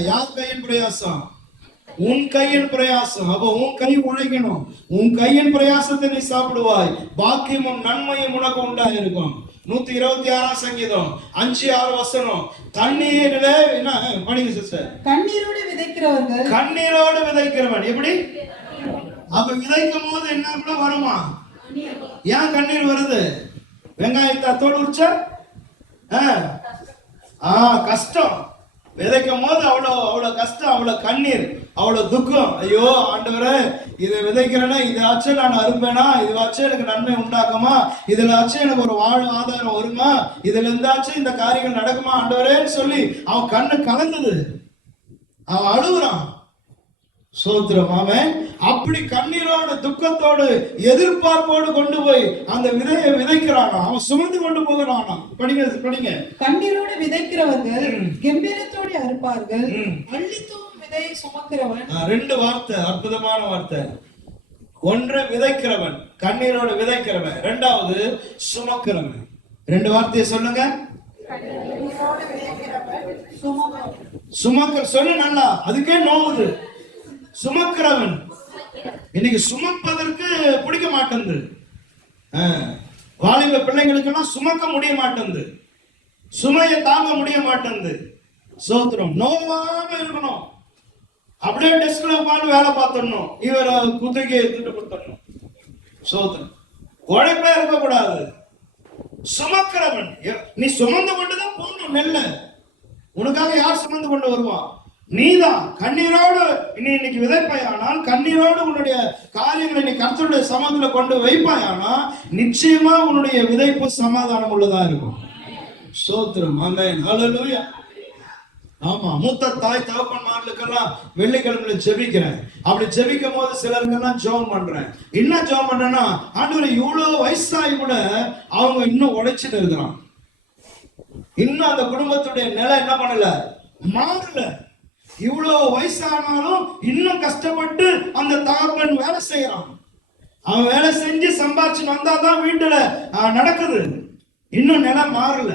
யார் கையின் பிரயாசம்? உன் கையின் பிரயாசம். அப்ப உன் கை உழைக்கணும். உன் கையின் பிரயாசத்தை நீ சாப்பிடுவாய், பாக்கியமும் நன்மையும் உனக்கு உண்டாயிருக்கும். 126 சங்கீதம் 5-6 வசனம். தண்ணீரில என்ன படிங்க சிஸ்டர்? கண்ணீரோடு விதைக்கிறவர்கள், கண்ணீரோடு விதைக்கிறவன். எப்படி? அப்ப விதைக்கும் போது என்ன கூட வருமா? ஏன் கண்ணீர் வருது? வெங்காயத்தை தோல் உரிச்சா கஷ்டம். விதைக்கும் போது அவ்வளவு கஷ்டம், அவ்வளவு கண்ணீர், அவ்வளவு துக்கம். ஐயோ ஆண்டவரே, இதை விதைக்கிறேன்னா இதாச்சும் நான் அறுப்பேனா, இதுவாச்சும் எனக்கு நன்மை உண்டாக்குமா, இதுலாச்சும் எனக்கு ஒரு வாழ் ஆதாரம் வருமா, இதுல இருந்தாச்சும் இந்த காரியங்கள் நடக்குமா ஆண்டவரேன்னு சொல்லி அவன் கண்ணு கலந்தது, அவன் அழுகுறான். ஸ்தோத்திரம். ஆமென். அப்படி கண்ணீரோடு, துக்கத்தோடு, எதிர்பார்ப்போடு கொண்டு போய் அந்த விதையை விதைக்கிறானா, அவன் சுமந்து கொண்டு போகிறானா. படிங்க. கண்ணீரோடு விதைக்கிறவர்கள் கம்பீரத்தோடு அறுப்பார்கள், அள்ளித்தூவும் விதையை சுமக்கிறவன். 2 வார்த்தை, அற்புதமான வார்த்தை. ஒன்று விதைக்கிறவன், கண்ணீரோடு விதைக்கிறவன். 2வது சுமக்கிறவன். 2 வார்த்தையை சொல்லுங்க. சுமக்கிற சொல்லு நல்லா, அதுக்கே நோவுது. சுமக்கிறவன். இன்னைக்கு சுமப்பதற்கு பிடிக்க மாட்டேங்குது. வாலிப பிள்ளைங்களுக்கு எல்லாம் சுமக்க முடிய மாட்டேங்குது, சுமையை தாங்க முடிய மாட்டேங்குது. சோத்திரம். நோவாம இருக்கணும், அப்படியே டெஸ்க்ல உட்காந்து வேலை பார்த்துடணும், இவரை குதிரைக்கு எடுத்துட்டு கொடுத்துடணும். சோத்திரம். உழைப்பே இருக்கக்கூடாது. சுமக்கிறவன். நீ சுமந்து கொண்டுதான் போகணும். நெல்ல உனக்காக யார் சுமந்து கொண்டு வருவான்? நீதான். கண்ணீரோடு நீ இன்னைக்கு விதைப்பாயானால், கண்ணீரோடு உன்னுடைய காரியங்களை நீ கர்த்தருடைய சமாதானத்துல கொண்டு வைப்பாயானா, நிச்சயமா உன்னுடைய விதைப்பு சமாதானம் உள்ளதா இருக்கும். ஸ்தோத்திரம். ஆமென், ஹல்லேலூயா. ஆமா, மூத்த தாய் தகப்பன்மார்களுக்கெல்லாம் வெள்ளிக்கிழமையில ஜெபிக்கிறேன். அப்படி ஜெபிக்கும் போது சிலருக்கெல்லாம் ஜெபம் பண்றேன். என்ன ஜெபம் பண்றேன்னா, ஆண்டவரே இவ்வளவு வயசாகி கூட அவங்க இன்னும் உழைச்சிட்டு இருக்கிறான், இன்னும் அந்த குடும்பத்துடைய நிலை என்ன பண்ணல, மாறல. இவ்வளவு வயசானாலும் இன்னும் கஷ்டப்பட்டு அந்த தகப்பன் வேலை செய்யறான். அவன் வேலை செஞ்சு சம்பாரிச்சு வந்தாதான் வீட்டுல நடக்குது. இன்னும் நிலம் மாறல.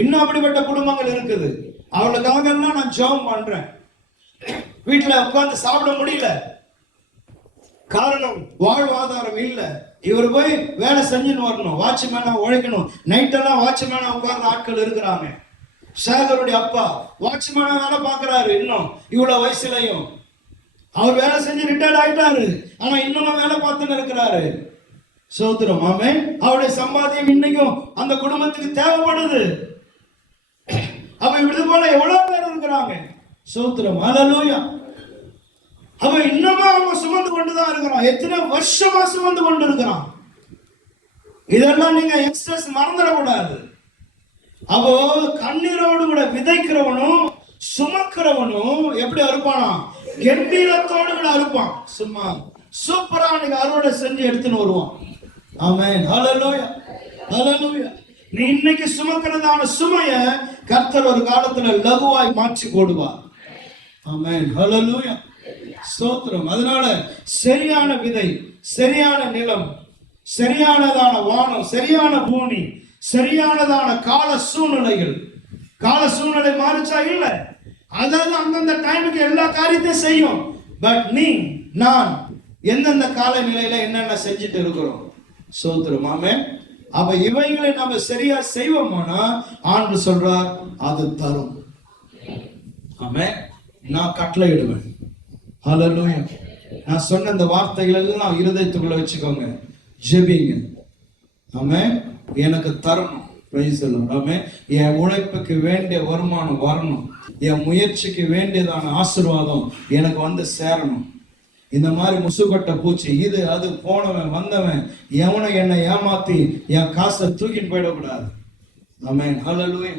இன்னும் அப்படிப்பட்ட குடும்பங்கள் இருக்குது. அவளுக்காக எல்லாம் நான் ஜெபம் பண்றேன். வீட்டுல உட்கார்ந்து சாப்பிட முடியல, காரணம் வாழ்வாதாரம் இல்ல. இவர் போய் வேலை செஞ்சுன்னு வரணும், வாட்ச்மேனா உழைக்கணும். நைட்டெல்லாம் வாட்ச்மேனா உட்கார்ந்த ஆட்கள் இருக்கிறாங்க. சேகருடைய அப்பா வாட்ச்மேனா வேலை பார்க்கிறாரு. இன்னும் இவ்வளவு வயசுலயும் அவர் வேலை செஞ்சு ரிட்டையர்ட் ஆயிட்டாரு, ஆனா இன்னும் வேலை பார்த்துன்னு இருக்கிறாரு. சோத்திரம். ஆமென். அவருடைய சம்பாத்தியம் இன்னைக்கும் அந்த குடும்பத்துக்கு தேவைப்படுது. அப்ப இது போல எவ்வளவு பேர் இருக்கிறாங்க. சோத்திரம். ஹல்லேலூயா. அவ இன்னமும் அவங்க சுமந்து கொண்டுதான் இருக்கிறான். எத்தனை வருஷமா சுமந்து கொண்டு இருக்கிறான். இதெல்லாம் நீங்க எக்ஸ்ட்ரஸ் மறந்துடக்கூடாது. அப்போ கண்ணீரோடு கூட விதைக்கிறவனும் சுமக்கிறவனும் எப்படி அறுப்பானா, கம்பீரத்தோடு கூட அறுப்பான். சும்மா சூப்பரா நீங்க அறுவடை செஞ்சு எடுத்துன்னு வருவான். ஆமென், ஹல்லேலூயா, ஹல்லேலூயா. நீ இன்னைக்கு சுமக்கிறதான சுமைய கர்த்தர் ஒரு காலத்துல லகுவாய் மாற்றி போடுவார். ஆமென், ஹல்லேலூயா, ஸ்தோத்திரம். அதனால சரியான விதை, சரியான நிலம், சரியானதான வானம், சரியான பூமி, சரியானதான கால சூழ்நிலைகள். கால சூழ்நிலை மாறிச்சா இல்ல, அதாவது அந்தந்த டைமுக்கு எல்லா காரியத்தையும் செய்யும். பட் நான் எந்தெந்த கால நிலையில என்னென்ன செஞ்சுட்டு இருக்கிறோம். ஸ்தோத்திரம். ஆமென். அப்ப இவைகளை நம்ம சரியா செய்வோம்னா ஆண்டு சொல்றார் அது தரும். ஆமென். நான் கட்டளையிடுவேன். ஹல்லேலூயா. நான் சொன்ன இந்த வார்த்தைகள் எல்லாம் இருதயத்துக்குள்ள வச்சுக்கோங்க, ஜெபிங்க. ஆமென். எனக்கு தரணும். Praise the Lord. ஆமென். என் உழைப்புக்கு வேண்டிய வருமானம் வரணும், என் முயற்சிக்கு வேண்டியதான ஆசீர்வாதம் எனக்கு வந்து சேரணும். இந்த மாதிரி முசுகொட்ட பூச்சி இது அது போனவன் வந்தவன் எவனை என்னை ஏமாத்தி என் காசை தூக்கின்னு போயிடக்கூடாது. ஆமென். ஹல்லேலூயா.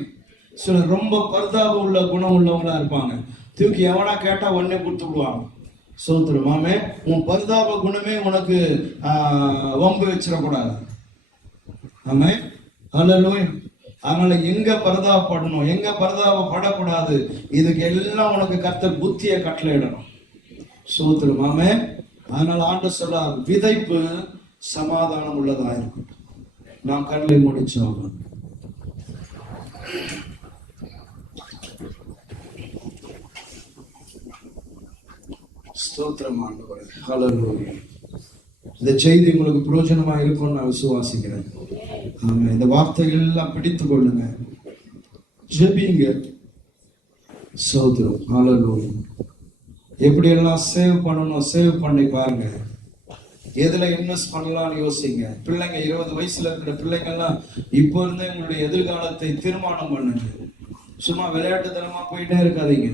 சில ரொம்ப பரிதாப உள்ள குணம் உள்ளவங்களா இருப்பாங்க, தூக்கி எவனா கேட்டா உடனே கொடுத்து விடுவாங்க. சோத்திரம். ஆமென். உன் பரிதாப குணமே உனக்கு வம்பு வச்சிடக்கூடாது. ஆமென். ஹல்லேலூயா. அதனால எங்க பரிதாபப்படணும், எங்க பரிதாபப்படக்கூடாது, இதுக்கு எல்லாம் உனக்கு கர்த்தர் புத்தியை கட்டளையிடணும். சோத்திரம். ஆமென். அதனால ஆண்டவர் சொல்றார், விதைப்பு சமாதானம் உள்ளதா இருக்கட்டும். நாம் கண்களை முடிச்சோம். ஸ்தோத்திரம் ஆண்டவரே. ஹல்லேலூயா. இந்த செய்தி உங்களுக்கு பிரயோஜனமா இருக்கும்னு நான் விசுவாசிக்கிறேன். ஆமென். இந்த வார்த்தைகள் எல்லாம் பிடித்து கொள்ளுங்க, ஜெபிங்க. ஸ்தோத்திரம். ஹல்லேலூயா. எப்படியெல்லாம் சேவ் பண்ணணும், சேவ் பண்ணி பாருங்க. எதுல இன்வெஸ்ட் பண்ணலாம்னு யோசிங்க. பிள்ளைங்க 20 வயசுல இருக்கிற பிள்ளைங்கெல்லாம் இப்போ இருந்தே உங்களுடைய எதிர்காலத்தை தீர்மானம் பண்ணுங்க. சும்மா விளையாட்டுத்தனமா போயிட்டே இருக்காதீங்க.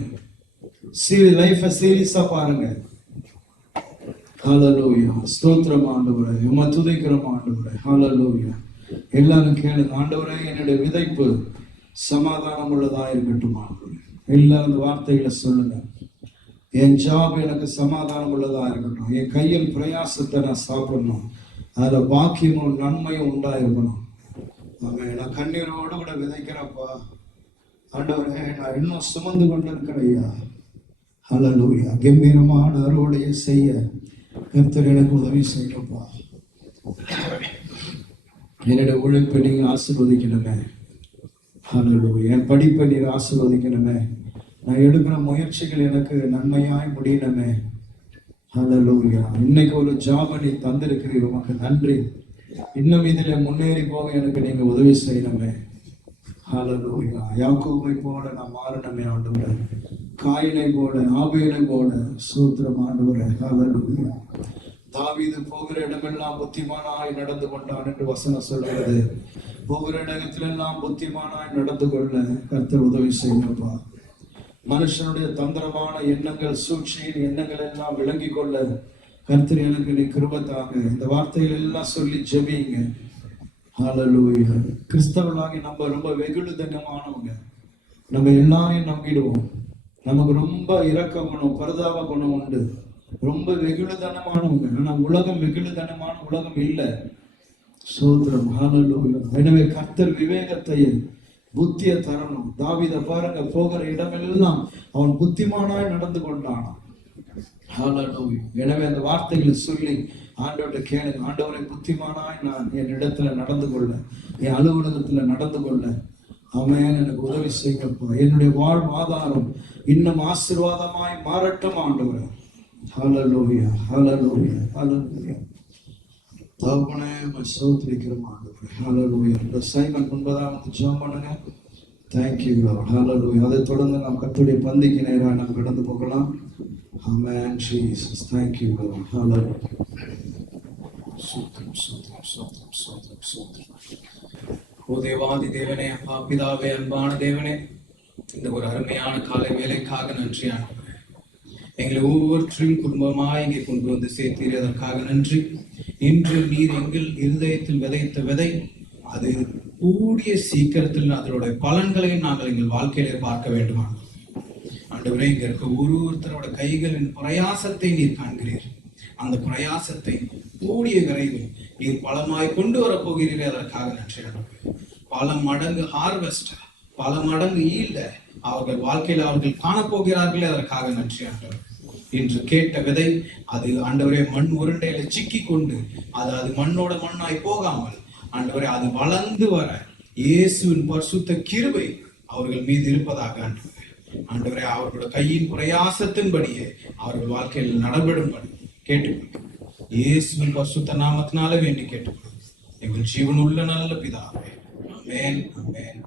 லைஃப சீரியஸா பாருங்க. ஹல்லேலூயா. ஸ்தோத்திரம் ஆண்டவரே. உம்மை துதிக்கிறோம் ஆண்டவரே. ஹல்லேலூயா. எல்லாரும் கேளுங்க, ஆண்டவரே என்னுடைய விதைப்பு சமாதானம் உள்ளதா இருக்கட்டும் ஆண்டவரே. எல்லாரும் இந்த வார்த்தைகளை சொல்லுங்க. என் ஜாப் எனக்கு சமாதானம் உள்ளதா இருக்கட்டும். என் கையில் பிரயாசத்தை நான் சாப்பிடணும், அதுல பாக்கியமும் நன்மையும் உண்டா இருக்கணும். ஆமென். நான் கண்ணீரோடு கூட விதைக்கிறப்பா ஆண்டவரே, நான் இன்னும் சுமந்து கொண்டு இருக்கிறையா. ஹல்லேலூயா. கம்பீரமான அறுவடையை செய்ய கர்த்தர் எனக்கு உதவி செய்யப்பா. என்னுடைய உழைப்பை நீங்க ஆசீர்வதிக்கணுமே. ஹல்லேலூயா. என் படிப்பை நீங்க ஆசீர்வதிக்கணுமே. நான் எடுக்கிற முயற்சிகள் எனக்கு நன்மையாய் முடியணுமே. ஹல்லேலூயா. இன்னைக்கு ஒரு ஜாபை நீ தந்திருக்கிறீர், உமக்கு நன்றி. இன்னும் இதுல முன்னேறி போக எனக்கு நீங்க உதவி செய்யணுமே. ஹல்லேலூயா. யாக்கோபை போல நான் மாறணுமே ஆண்டவரே, காயினை போல ஆபேலை போல. சூத்திரம் ஆண்டவரே. ஹல்லேலூயா. தாவீது போகிற இடமெல்லாம் புத்திமானாய் நடந்து கொண்டான் என்று வசனம் சொல்கிறது. போகிற இடத்திலெல்லாம் புத்திமானாய் நடந்து கொள்ள கர்த்தர் உதவி செய்யப்பா. மனுஷனுடைய தந்திரமான எண்ணங்கள், சூழ்ச்சியின் எண்ணங்கள் எல்லாம் விளங்கி கொள்ள கர்த்தர் எனக்கு நீ கிருபை தாங்க. இந்த வார்த்தைகள் எல்லாம் சொல்லி ஜெபிங்க. ஹல்லேலூயா. கிறிஸ்தவர்களாகி நம்ம ரொம்ப வெகுளுதனமானவங்க. நம்ம எல்லாரையும் நம்பிடுவோம். நமக்கு ரொம்ப இரக்க குணம், பரிதாப குணம் உண்டு. ரொம்ப வெகுளுதனமானவங்க. ஆனா உலகம் வெகுளுதனமான உலகம் இல்லை. சோத்திரம். ஹல்லேலூயா. எனவே கர்த்தர் விவேகத்தை புத்தியை தரணும். தாவீதை பாருங்க, போகிற இடமெல்லாம் அவன் புத்திமானாய் நடந்து கொண்டான். ஹல்லேலூயா. எனவே அந்த வார்த்தைகளை சொல்லி ஆண்டவர்கிட்ட கேளுங்க. ஆண்டவரை, புத்திமானாய் நான் என் இடத்துல நடந்து கொள்ள, என் அலுவலகத்துல நடந்து கொள்ள ஆமென், எனக்கு உதவி செய்யப்பா. என்னுடைய வாழ்வாதாரம் இன்னும் ஆசீர்வாதமாய் மாறட்டும் ஆண்டவரே. ஹல்லேலூயா. ஹல்லேலூயா. ஹல்லேலூயா. தகப்பனே, ஸ்தோத்திரிக்கிறோம் ஆண்டவரே. ஹல்லேலூயா. இந்த சைமன் முன்பதாக ஜெபம் பண்ணுங்க. Thank you Lord. Hallelujah. அதை தொடர்ந்து நாம் கர்த்தருடைய பந்திக்கு நேராக நாம் கடந்து போகலாம். Amen. Jesus. Thank you Lord. Hallelujah. சோத்திரம், சோத்திரம், சோத்திரம், சோத்திரம், சோத்திரம். ஓ தேவாதி தேவனே, அப்பா பிதாவே, அன்பான தேவனே, இந்த ஒரு அருமையான காலை வேலைக்காக நன்றி ஆண்டவரே. எங்களை ஒவ்வொருத்தரையும் குடும்பமாய் இங்கே கொண்டு வந்து சேர்த்தீர், அதற்காக நன்றி. இன்று நீர் எங்கள் இருதயத்தில் விதைத்த விதை, அது கூடிய சீக்கிரத்தில் அதனுடைய பலன்களை நாங்கள் எங்கள் வாழ்க்கையிலே பார்க்க வேண்டுமா ஆண்டவரே. இங்க இருக்க ஒருத்தரோட கைகளின் பிரயாசத்தை நீர் காண்கிறீர். அந்த பிரயாசத்தை கூடிய விரைவில் நீர் பலமாய் கொண்டு வரப் போகிறீரே, அதற்காக நன்றி ஆண்டவரே. பல மடங்கு ஹார்வெஸ்ட், பல மடங்கு ஈல்ட அவர்கள் வாழ்க்கையில் அவர்கள் காணப்போகிறார்களே, அதற்காக நன்றி ஆண்டவரே. இன்று கேட்ட விதை அது ஆண்டவரே மண் உருண்டையில சிக்கி கொண்டு அது மண்ணோட மண்ணாய் போகாமல் ஆண்டவரே அது வளர்ந்து வர இயேசுவின் பரிசுத்த கிருபை அவர்கள் மீது இருப்பதாக ஆண்டவரே. ஆண்டவரே, அவர்களோட கையின் பிரயாசத்தின்படியே அவர்கள் வாழ்க்கையில் நடைபெறும்படி கேட்டுக்கொள்கிறோம். இயேசுவின் பரிசுத்த நாமத்தினால வேண்டி கேட்டுக்கொள்கிறோம். எங்கள் ஜீவனுள்ள நல்ல பிதாவே. ஆமென், ஆமென்.